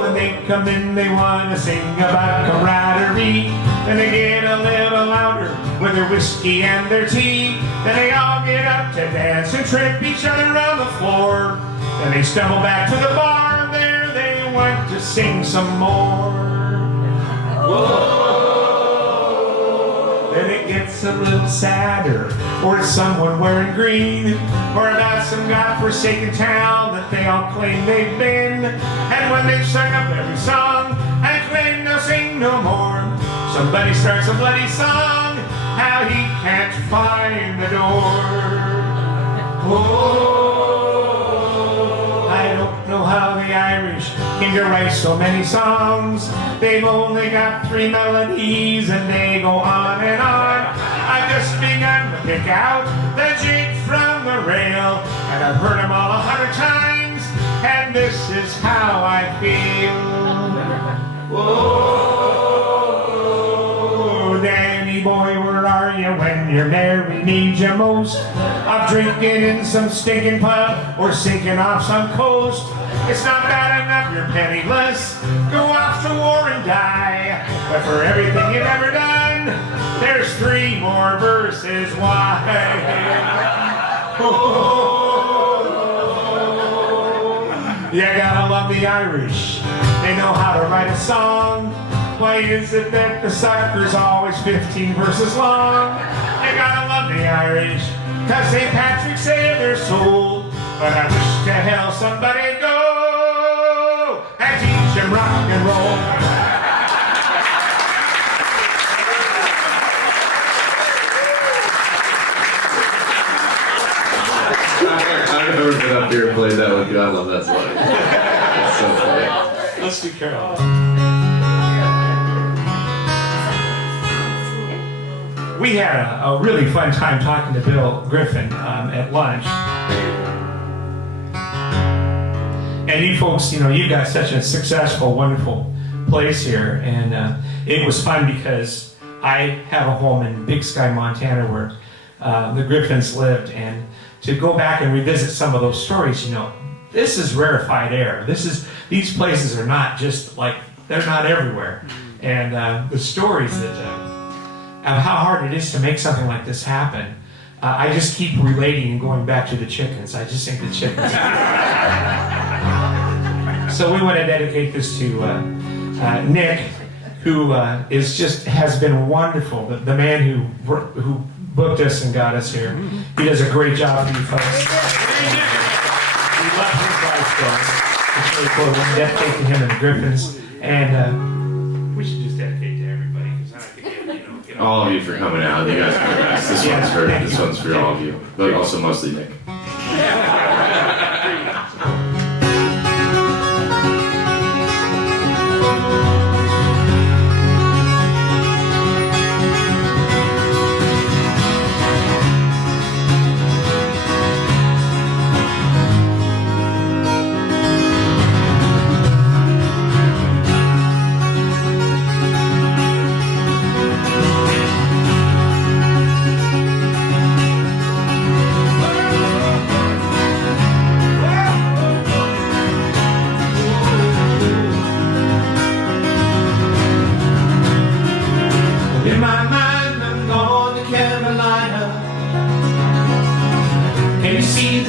when they come in, they want to sing about camaraderie. Then they get a little louder with their whiskey and their tea. Then they all get up to dance and trip each other around the floor. Then they stumble back to the bar, and there they want to sing some more. Whoa. Then it gets a little sadder, or it's someone wearing green, or about some godforsaken town that they all claim they've been. And when they've sung up every song and claim they'll sing no more, somebody starts a bloody song, how he can't find the door. Oh, I don't know how the Irish came to write so many songs. They've only got 3 melodies and they go on and on. I've just begun to pick out the jig from the rail, and I've heard them all 100 times, and this is how I feel. Whoa, Danny boy, where are you when your Mary needs you most? I'm drinking in some stinking pub or sinking off some coast. It's not bad enough you're penniless, go off to war and die, but for everything you've ever done, there's 3 more verses why. Oh, you gotta love the Irish, they know how to write a song. Why is it that the soccer's always 15 verses long? You gotta love the Irish, cause St. Patrick saved their soul. But I wish to hell somebody'd go and teach them rock and roll. I've never been up here and played that with you. I love that song. It's so funny. Let's do Carol. We had a really fun time talking to Bill Griffin at lunch. And you folks, you've got such a successful, wonderful place here. And it was fun because I have a home in Big Sky, Montana, where the Griffins lived. And to go back and revisit some of those stories, this is rarefied air. These places are not just they're not everywhere. And the stories of how hard it is to make something like this happen, I just keep relating and going back to the chickens. I just think the chickens. So we want to dedicate this to Nick, who has been wonderful. The man who booked us and got us here. He does a great job for you folks. We love his life story. It's really cool. We dedicate to him and the Griffins, and we should just dedicate to everybody because I don't think All of you for coming out. You guys are the best. This one's for all of you, but also mostly Nick.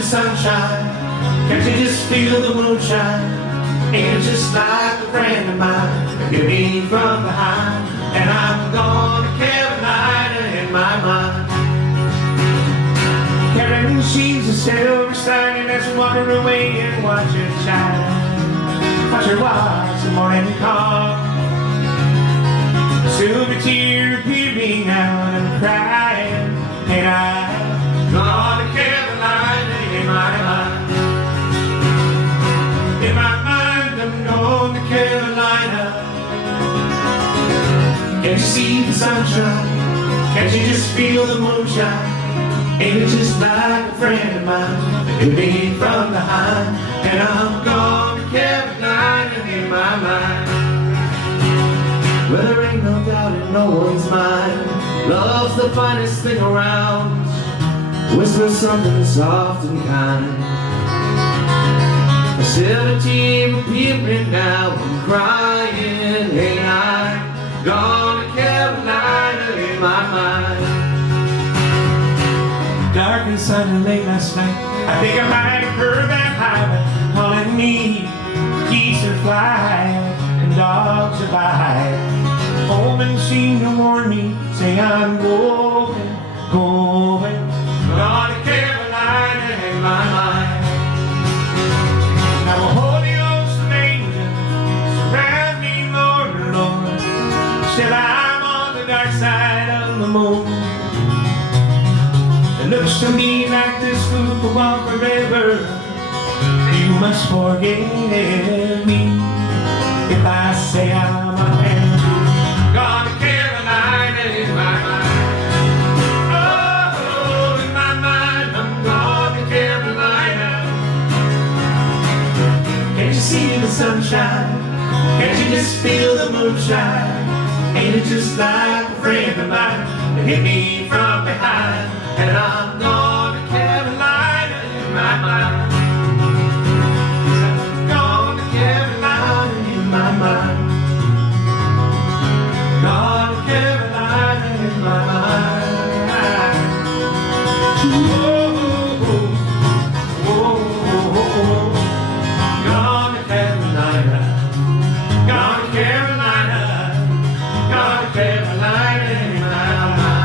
the sunshine? Can't you just feel the moonshine? Ain't it just like a friend of mine? Hit me from behind, and I'm gonna Carolina in my mind. Carrying she's a silver sign, let's wander away and watch it shine. Watch her watch the morning come. A silver tear appearing now, and I'm crying, and I'm gone to Carolina in my mind. In my mind, I'm going to Carolina. Can't you see the sunshine? Can't you just feel the moonshine? Ain't it just like a friend of mine? Hit me from behind, and I'm going to Carolina in my mind. Well, there ain't no doubt in no one's mind. Love's the finest thing around. Whisper something soft and kind. A silver tear appearing now, I'm crying. Ain't I gone to Carolina in my mind? Dark and sunny late last night, I think I might have heard that highway calling me. Geese are flying and dogs are by. Omen seemed to warn me, say I'm going, going. Gone to Carolina in my mind. Now a holy host of angels surround me, Lord, Lord. Still I'm on the dark side of the moon. It looks to me like this food will walk forever. You must forgive me if I say I'm a man. Gone to Carolina in my mind. Oh, in my mind, I'm gone to Carolina. Can't you see the sunshine? Can't you just feel the moonshine? Ain't it just like a friend of mine that hit me from behind? And I'm going to Carolina in my mind. I'm going to Carolina in my mind. Going to Carolina in my mind. Oh, oh, oh, oh, oh. Going to Carolina. Going to Carolina. Going to Carolina in my mind.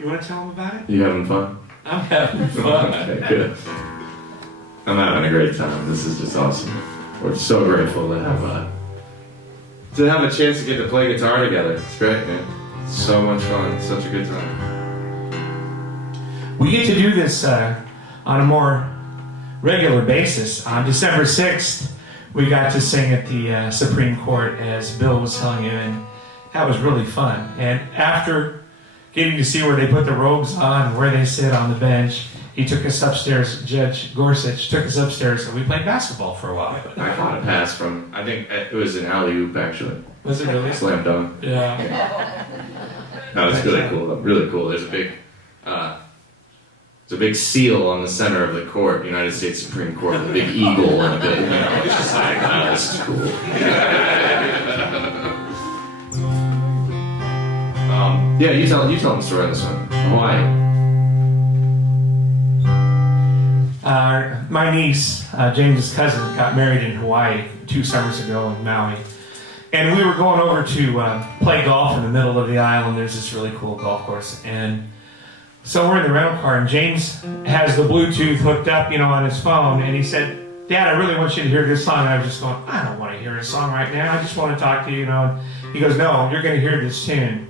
You want to tell them about it? You having fun? I'm having fun. Okay, good. I'm having a great time. This is just awesome. We're so grateful to have a chance to get to play guitar together. It's great, man. It's so much fun. It's such a good time. We get to do this on a more regular basis. On December 6th, we got to sing at the Supreme Court, as Bill was telling you, and that was really fun. And after getting to see where they put the robes on and where they sit on the bench, he took us upstairs, Judge Gorsuch took us upstairs, and we played basketball for a while. I caught a pass from, I think it was an alley-oop, actually. Was it really? Slam dunk. Yeah. No, it's really cool. Really cool. There's a big seal on the center of the court, United States Supreme Court, with a big eagle and a big, it's just like, oh, this is cool. Yeah, you tell them the story on this one. Hawaii. My niece, James's cousin, got married in Hawaii 2 summers ago in Maui. And we were going over to play golf in the middle of the island. There's this really cool golf course. And so we're in the rental car, and James has the Bluetooth hooked up, on his phone. And he said, Dad, I really want you to hear this song. And I was just going, I don't want to hear a song right now. I just want to talk to you, And he goes, no, you're going to hear this tune.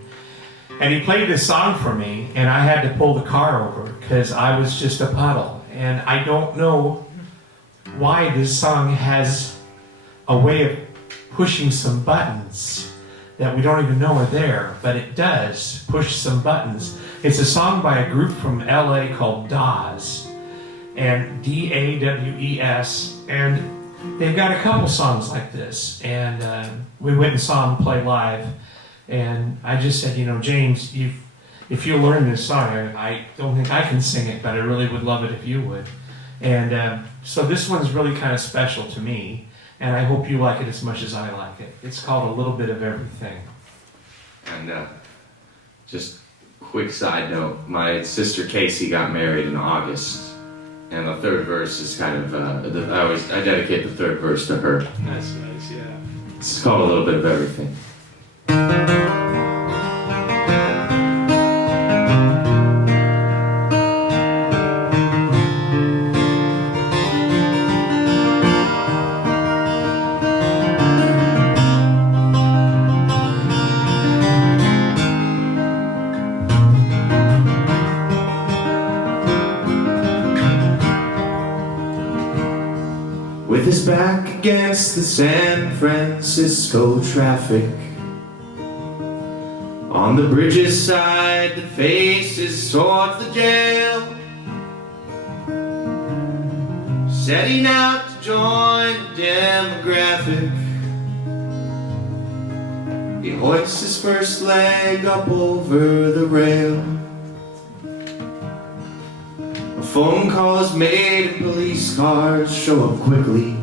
And he played this song for me, and I had to pull the car over because I was just a puddle. And I don't know why this song has a way of pushing some buttons that we don't even know are there, but it does push some buttons. It's a song by a group from LA called Dawes, and D-A-W-E-S, and they've got a couple songs like this. And we went and saw them play live And I just said, you know, James, if you learn this song, I don't think I can sing it, but I really would love it if you would. And so this one's really kind of special to me, and I hope you like it as much as I like it. It's called A Little Bit of Everything. And just quick side note, my sister Casey got married in August, and the third verse is kind of, I dedicate the third verse to her. That's nice, yeah. It's called A Little Bit of Everything. With his back against the San Francisco traffic, on the bridge's side that faces towards the jail, setting out to join the demographic, he hoists his first leg up over the rail. A phone call is made and police cars show up quickly.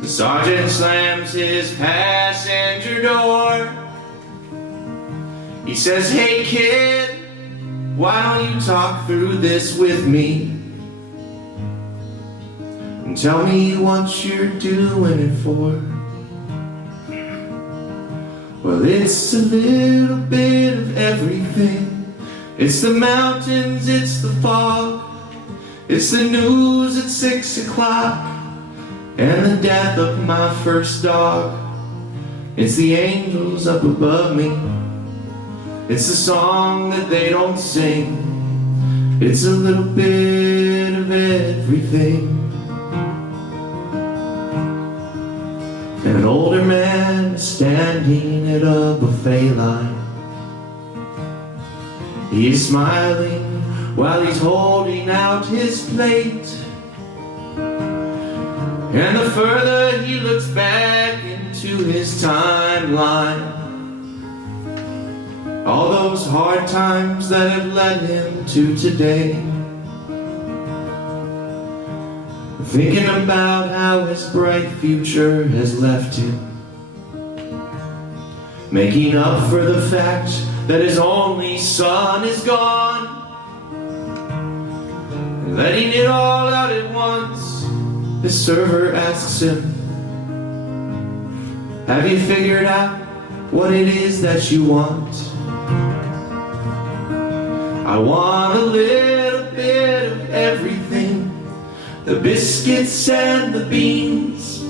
The sergeant slams his passenger door. He says, "Hey kid, why don't you talk through this with me? And tell me what you're doing it for." Well, it's a little bit of everything. It's the mountains, it's the fog, it's the news at 6 o'clock, and the death of my first dog. It's the angels up above me, it's the song that they don't sing. It's a little bit of everything. And an older man is standing at a buffet line. He is smiling while he's holding out his plate. And the further he looks back into his timeline, all those hard times that have led him to today, thinking about how his bright future has left him, making up for the fact that his only son is gone, and letting it all out at once. The server asks him, "Have you figured out what it is that you want?" "I want a little bit of everything, the biscuits and the beans,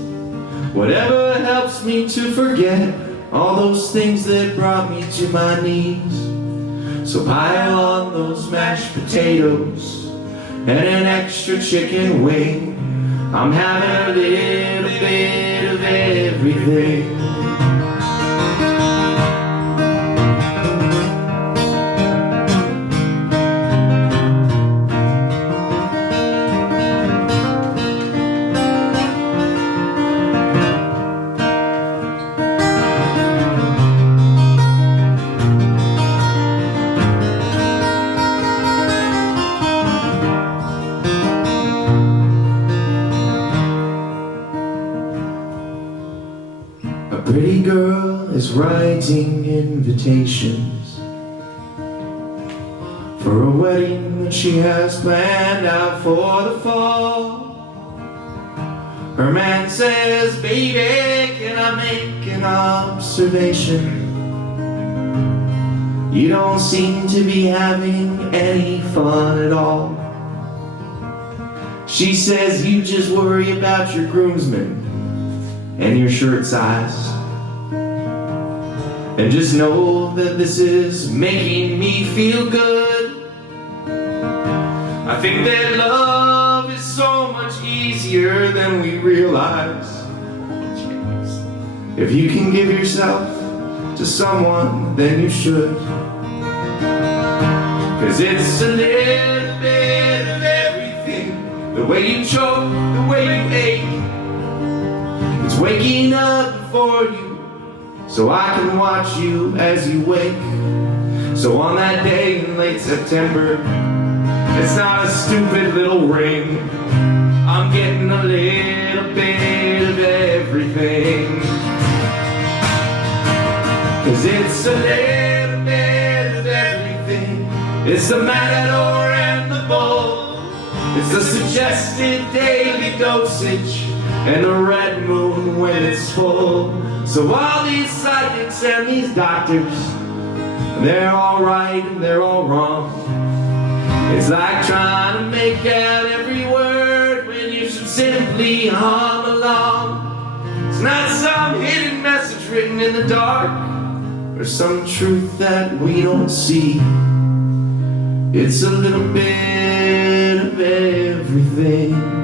whatever helps me to forget all those things that brought me to my knees. So pile on those mashed potatoes and an extra chicken wing. I'm having a little bit of everything." A pretty girl is writing invitations for a wedding that she has planned out for the fall. Her man says, "Baby, can I make an observation? You don't seem to be having any fun at all." She says, "You just worry about your groomsmen and your shirt size, and just know that this is making me feel good. I think that love is so much easier than we realize. If you can give yourself to someone, then you should. 'Cause it's a little bit of everything, the way you choke, the way you ache. It's waking up before you so I can watch you as you wake. So on that day in late September, it's not a stupid little ring. I'm getting a little bit of everything. 'Cause it's a little bit of everything. It's the matador and the bull. It's the suggested daily dosage and the red moon when it's full. So all these psychics and these doctors, they're all right and they're all wrong. It's like trying to make out every word when you should simply hum along. It's not some hidden message written in the dark, or some truth that we don't see. It's a little bit of everything.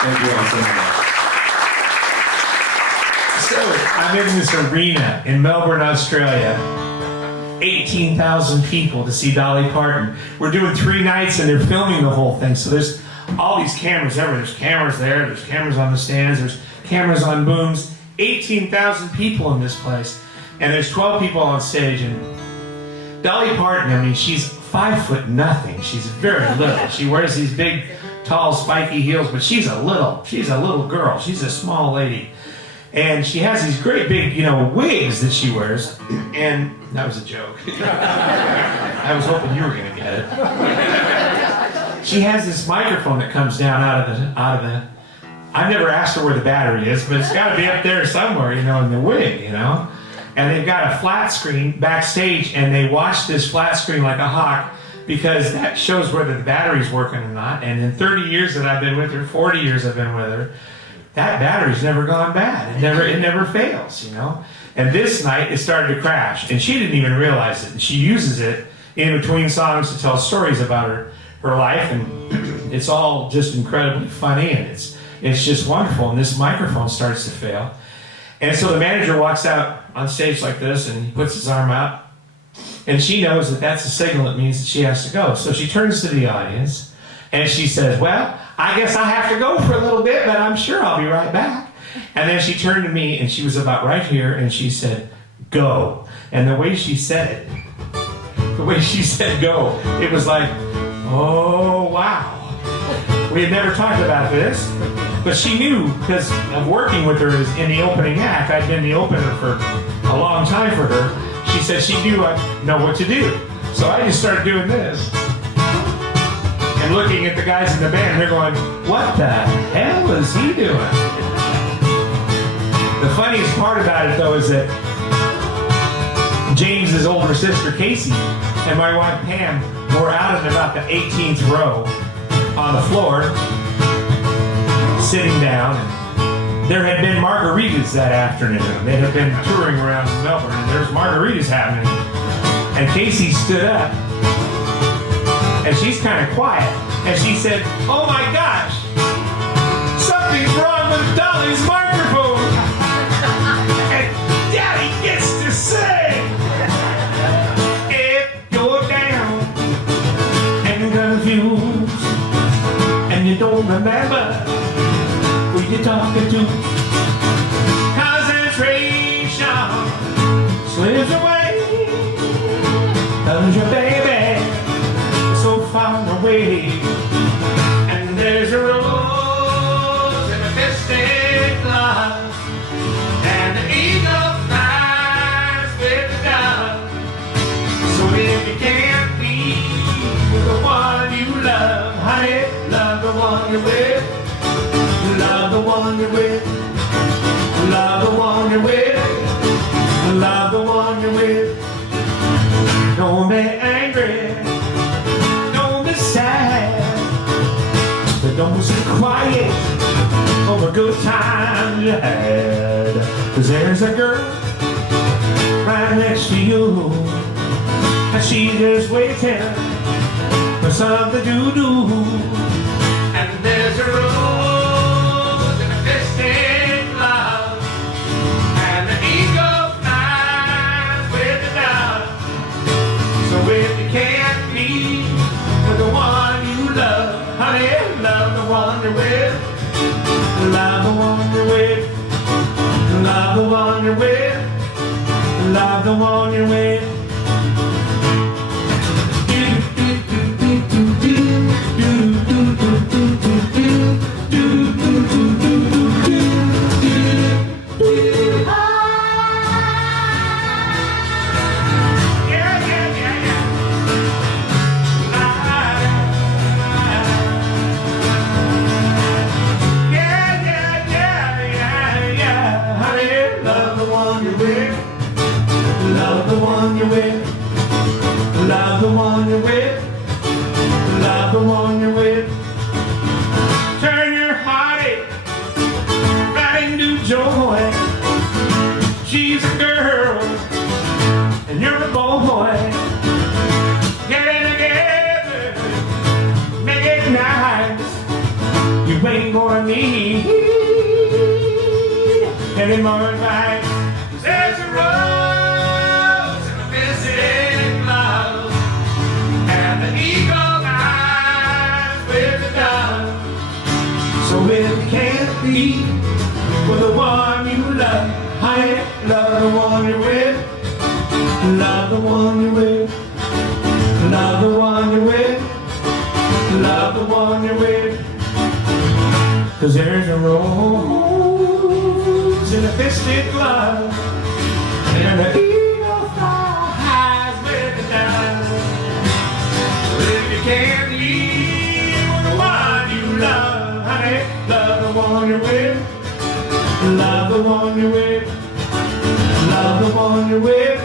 Thank you all so much. So, I'm in this arena in Melbourne, Australia. 18,000 people to see Dolly Parton. We're doing 3 nights and they're filming the whole thing. So there's all these cameras everywhere. There's cameras there, there's cameras on the stands, there's cameras on booms. 18,000 people in this place. And there's 12 people on stage. And Dolly Parton, I mean, she's 5 foot nothing. She's very little. She wears these big, tall, spiky heels, but she's a little girl. She's a small lady. And she has these great big, wigs that she wears. And that was a joke. I was hoping you were going to get it. She has this microphone that comes down out of the. I never asked her where the battery is, but it's got to be up there somewhere, in the wig, And they've got a flat screen backstage, and they watch this flat screen like a hawk because that shows whether the battery's working or not. And in 30 years that I've been with her, 40 years I've been with her, that battery's never gone bad. It never fails, And this night it started to crash, and she didn't even realize it. And she uses it in between songs to tell stories about her life, and it's all just incredibly funny, and it's just wonderful. And this microphone starts to fail, and so the manager walks out on stage like this, and he puts his arm out, and she knows that that's a signal that means that she has to go. So she turns to the audience, and she says, "Well, I guess I have to go for a little bit, but I'm sure I'll be right back." And then she turned to me, and she was about right here, and she said, "Go." And the way she said go, it was like, oh, wow. We had never talked about this, but she knew, because of working with her in the opening act, I'd been the opener for a long time for her. She said she knew I'd know what to do. So I just started doing this. And looking at the guys in the band, they're going, what the hell is he doing? The funniest part about it, though, is that James's older sister, Casey, and my wife, Pam, were out in about the 18th row on the floor, sitting down. And there had been margaritas that afternoon. They had been touring around Melbourne, and there's margaritas happening. And Casey stood up, and she's kind of quiet, and she said, "Oh my gosh, something's wrong with Dolly's microphone." And Daddy gets to say, if you're down and confused, and you don't remember who you're talking to, concentration slips away, 'cause your baby so far away, and there's a rose in a distant cloud, and the eagle flies with the dove. So if you can't be with the one you love, honey, love the one you're with, love the one you're with, love the one you're with, love the one you're with. Don't be angry, but don't sit quiet over good times you had. 'Cause there's a girl right next to you, and she's just waiting for something to do. And there's a rose in a distant cloud, Love the one you're with. Love the one you're with. Love the one you're with. Love the one you're with. Love the one you're with. Turn your heartache right into joy. She's a girl and you're a boy. Get it together, make it nice. You ain't gonna need any more advice. There's a rose in the mystic clouds, and the eagle eyes with the dove. So if you can't be with the one you love, honey, love the one you're with. Love the one you're with. Love the one you're with. Love the one you're with. 'Cause there's a rose in a mystic glove, and the eagle flies with the dove. If you can't leave with the one you love, honey, love the one you're with. Love the one you're with. Love the one you're with.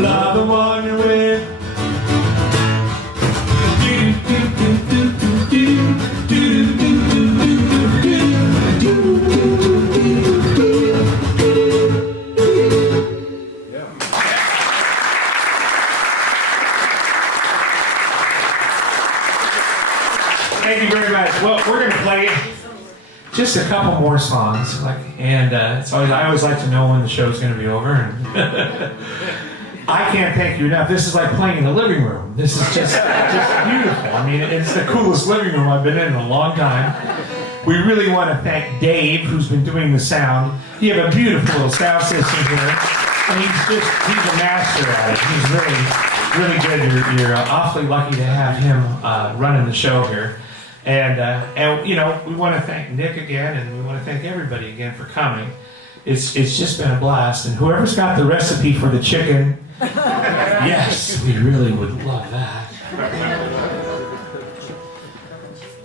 Love the one you're with. Thank you very much. Well, we're going to play just a couple more songs, and I always like to know when the show's going to be over. And I can't thank you enough. This is like playing in the living room. This is just beautiful. I mean, it's the coolest living room I've been in a long time. We really want to thank Dave, who's been doing the sound. You have a beautiful little sound system here, and he's a master at it. He's really good. You're awfully lucky to have him running the show here. And you know, we want to thank Nick again, and we want to thank everybody again for coming. It's just been a blast. And whoever's got the recipe for the chicken, yes, we really would love that.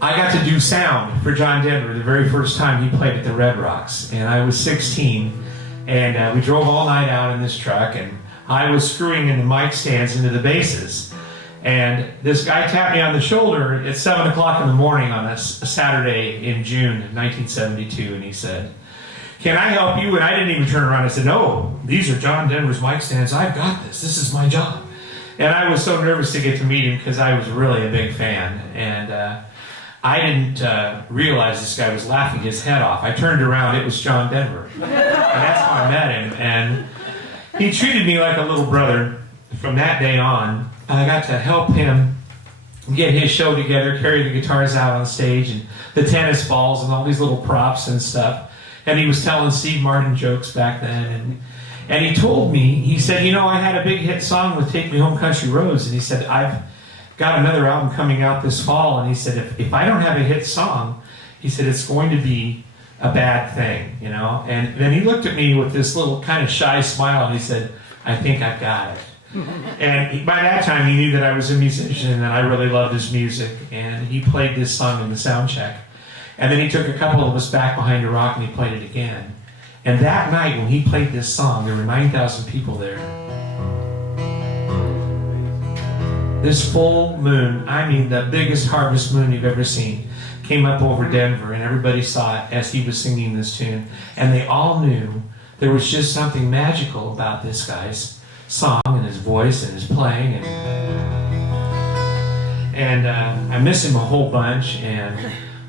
I got to do sound for John Denver the very first time he played at the Red Rocks, and I was 16, and we drove all night out in this truck, and I was screwing in the mic stands into the basses. And this guy tapped me on the shoulder at 7 o'clock in the morning on a Saturday in June 1972, and he said, "Can I help you?" And I didn't even turn around. I said, "No, these are John Denver's mic stands. I've got this. This is my job." And I was so nervous to get to meet him because I was really a big fan. And I didn't realize this guy was laughing his head off. I turned around. It was John Denver. And that's how I met him. And he treated me like a little brother from that day on. I got to help him get his show together, carry the guitars out on stage, and the tennis balls, and all these little props and stuff. And he was telling Steve Martin jokes back then. And he told me, he said, "You know, I had a big hit song with Take Me Home Country Roads." And he said, "I've got another album coming out this fall." And he said, if I don't have a hit song, he said, it's going to be a bad thing, you know. And then he looked at me with this little kind of shy smile, and he said, "I think I've got it." And by that time, he knew that I was a musician and I really loved his music. And he played this song in the sound check. And then he took a couple of us back behind a rock and he played it again. And that night, when he played this song, there were 9,000 people there. This full moon, I mean the biggest harvest moon you've ever seen, came up over Denver, and everybody saw it as he was singing this tune. And they all knew there was just something magical about this guy's song and his voice and his playing. And I miss him a whole bunch, and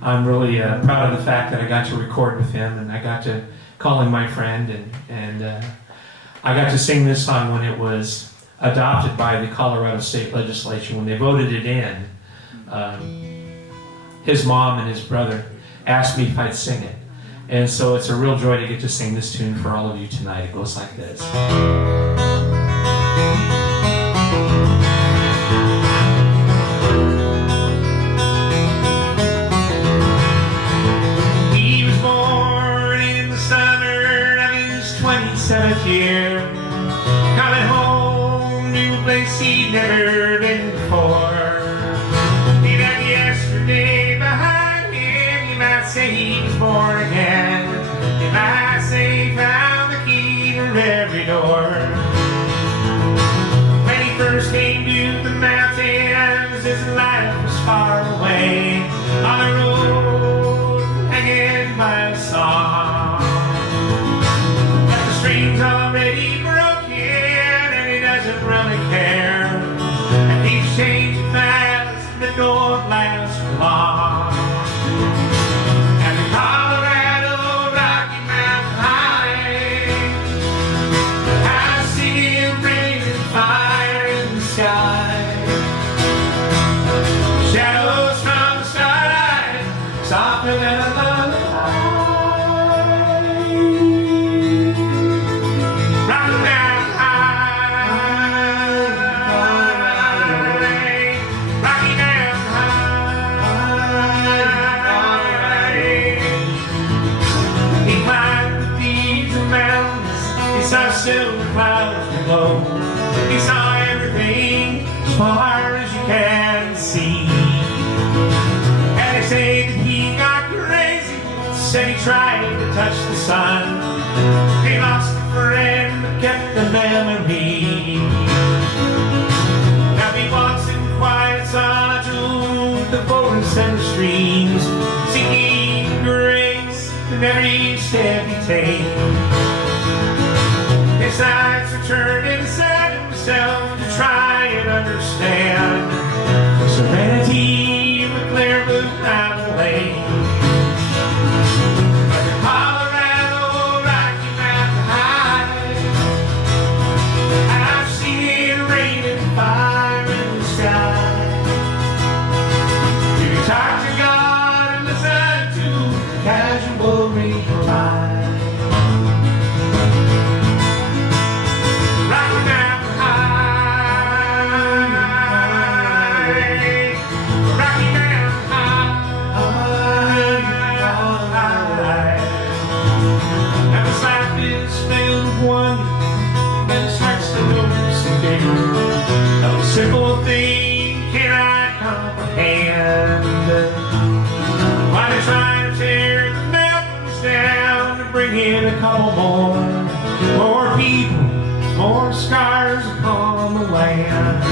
I'm really proud of the fact that I got to record with him, and I got to call him my friend, and I got to sing this song when it was adopted by the Colorado State Legislature. When they voted it in, his mom and his brother asked me if I'd sing it. And so it's a real joy to get to sing this tune for all of you tonight. It goes like this. He was born in the summer of his 27th year, coming home to a place he'd never been before. He left yesterday behind him. You might say he was born again. You might say he found the key to every door. When he first came to the mountains, his life was far away, on the road, hanging by a song. But the string's already broken, and he doesn't really care. And he's changing fast, but don't last for long. And the Colorado Rocky Mountain High, I see him breathing fire in the sky. Shadows from the starlight, softer than a lullaby. Rocky Mountain High, Rocky Mountain High. He climbed the peaks and mountains, he saw silver clouds below. He saw everything as far as you can see. And they say that he got crazy, said he tried to touch the sun. He lost a friend but kept the memory. Now he walks in quiet solitude, the forests and the streams, seeking grace in every step he takes. His eyes are turned inside himself to try and understand the serenity of the clear blue mountain lake. But the Colorado Rocky Mountain High, I've seen it raining fire in the sky. You can talk to God and listen to casual reply. Rocky Mountain High, Rocky Mountain High. And his life is filled with wonder, and his heart's the notice and big. No simple thing can I comprehend. Why they trying to tear the mountains down to bring in a couple more people, more scars upon the land.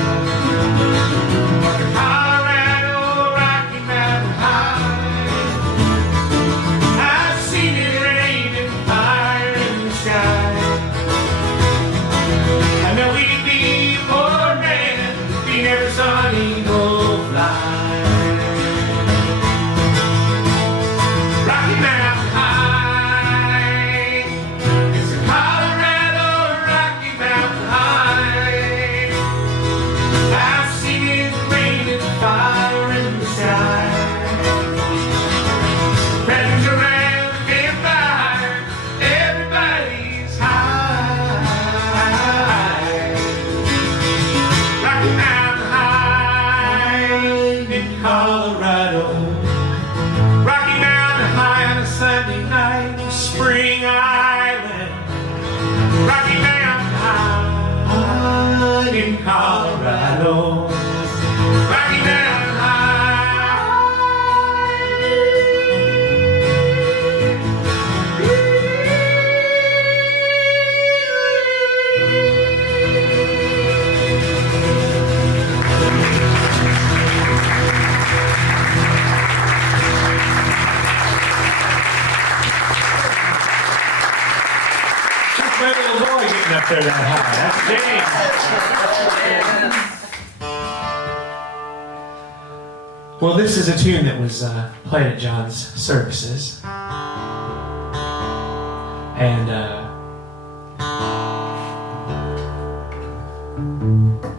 But the Colorado Rocky Mountain High, I've seen it rain and fire in the sky. I know he'd be a poor man if he never saw an eagle fly. Rocky Mountain High, it's the Colorado Rocky Mountain High. I've seen it rain and fire in the sky. Friends around the campfire, everybody's high. Rocky Mountain High in Colorado. Rocky Mountain High on a Sunday night, Spring Island. Rocky Mountain High in Colorado. Rocky Mountain Just my little boy getting up there that high. That's James. Well, this is a tune that was played at John's services. And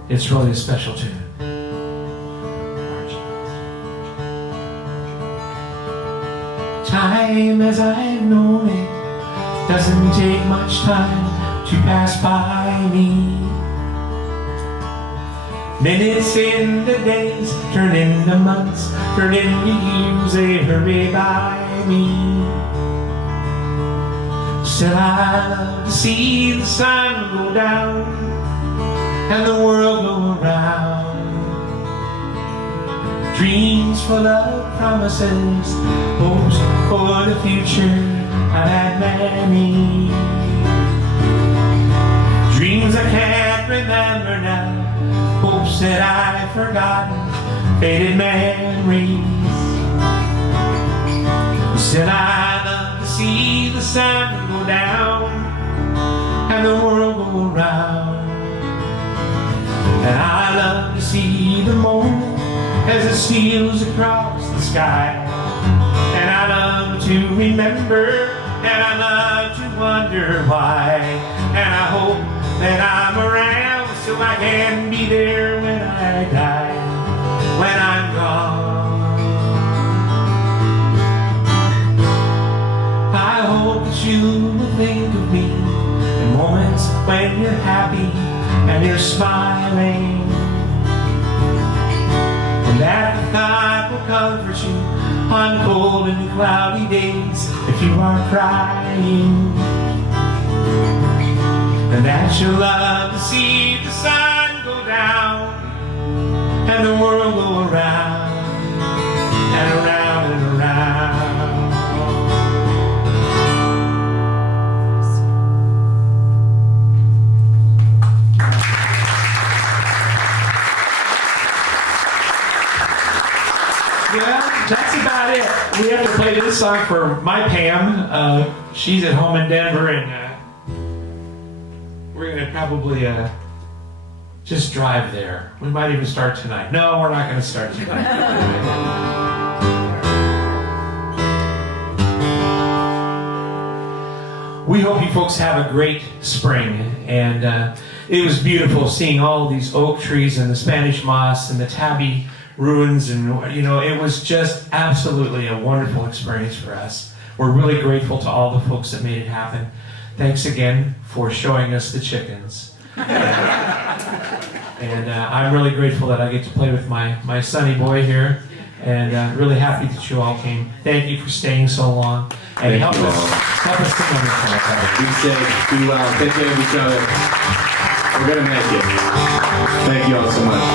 it's really a special tune. Time as I've known it doesn't take much time to pass by me. Minutes into days, turn into months, turn into years, they hurry by me. Still I love to see the sun go down and the world go around. Dreams full of promises, hopes for the future, I've had many. Dreams I can't remember now, hopes that I've forgotten, faded memories. Still I love to see the sun go down and the world go around. And I love to see the moon as it steals across the sky. And I love to remember, and I love to wonder why. And I hope that I'm around so I can be there when I die, when I'm gone. I hope that you will think of me in moments when you're happy and you're smiling, and that the thought will comfort you on cold and cloudy days if you are crying. And that you'll love to see the sun go down and the world go around and around and around. Yeah, that's about it. We have to play this song for my Pam. She's at home in Denver, and we're going to probably just drive there. We might even start tonight. No, we're not going to start tonight. We hope you folks have a great spring. And it was beautiful seeing all these oak trees and the Spanish moss and the tabby ruins. And, you know, it was just absolutely a wonderful experience for us. We're really grateful to all the folks that made it happen. Thanks again for showing us the chickens. And I'm really grateful that I get to play with my sonny boy here. And really happy that you all came. Thank you for staying so long. And help us sing on this one. Be safe, be well, take care of each other. We're going to make it. Thank you all so much.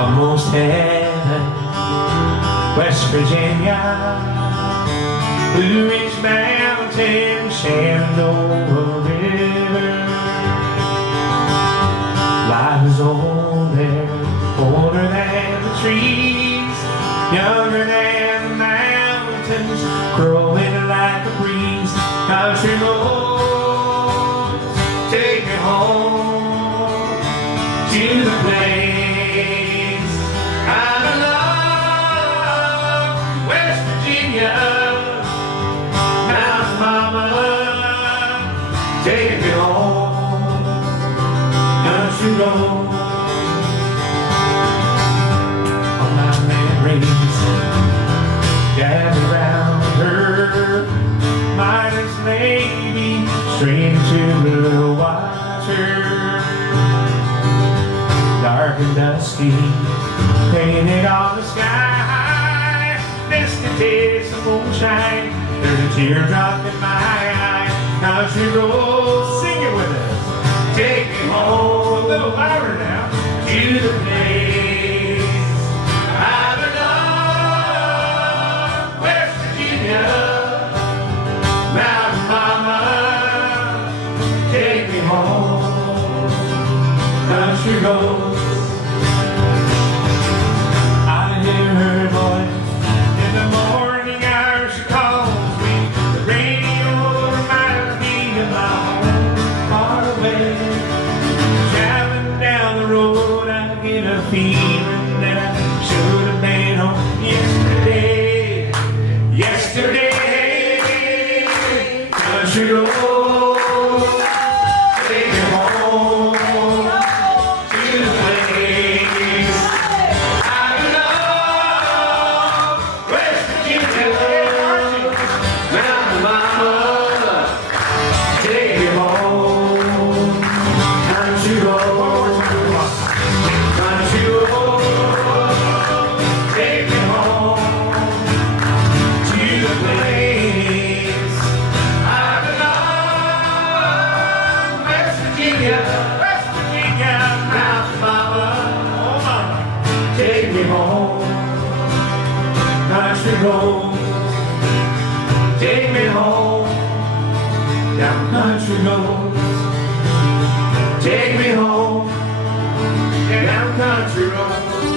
Almost heaven, West Virginia, Blue Ridge Mountain, Shenandoah River. Life is old there, older than the trees, younger than the mountains, growing like a breeze. Country roads, take me home to the place I love, West Virginia, Mountain Mama, take me home, country road. All my memories gather round her, miner's lady, straight to the water. Dark and dusty, painted on the sky, distant taste of moonshine, there's a teardrop in my eye. Country road, sing it with us, take me home, a little louder now, to the place I belong, West Virginia, Mountain Mama, take me home, country road. Her voice in the morning hours, she calls me. The radio reminds me of my home far away. Traveling down the road, I get a feeling that I should have been home yesterday. Yesterday, country road, take me home, road. Take me home, down country road. Take me home, down country road.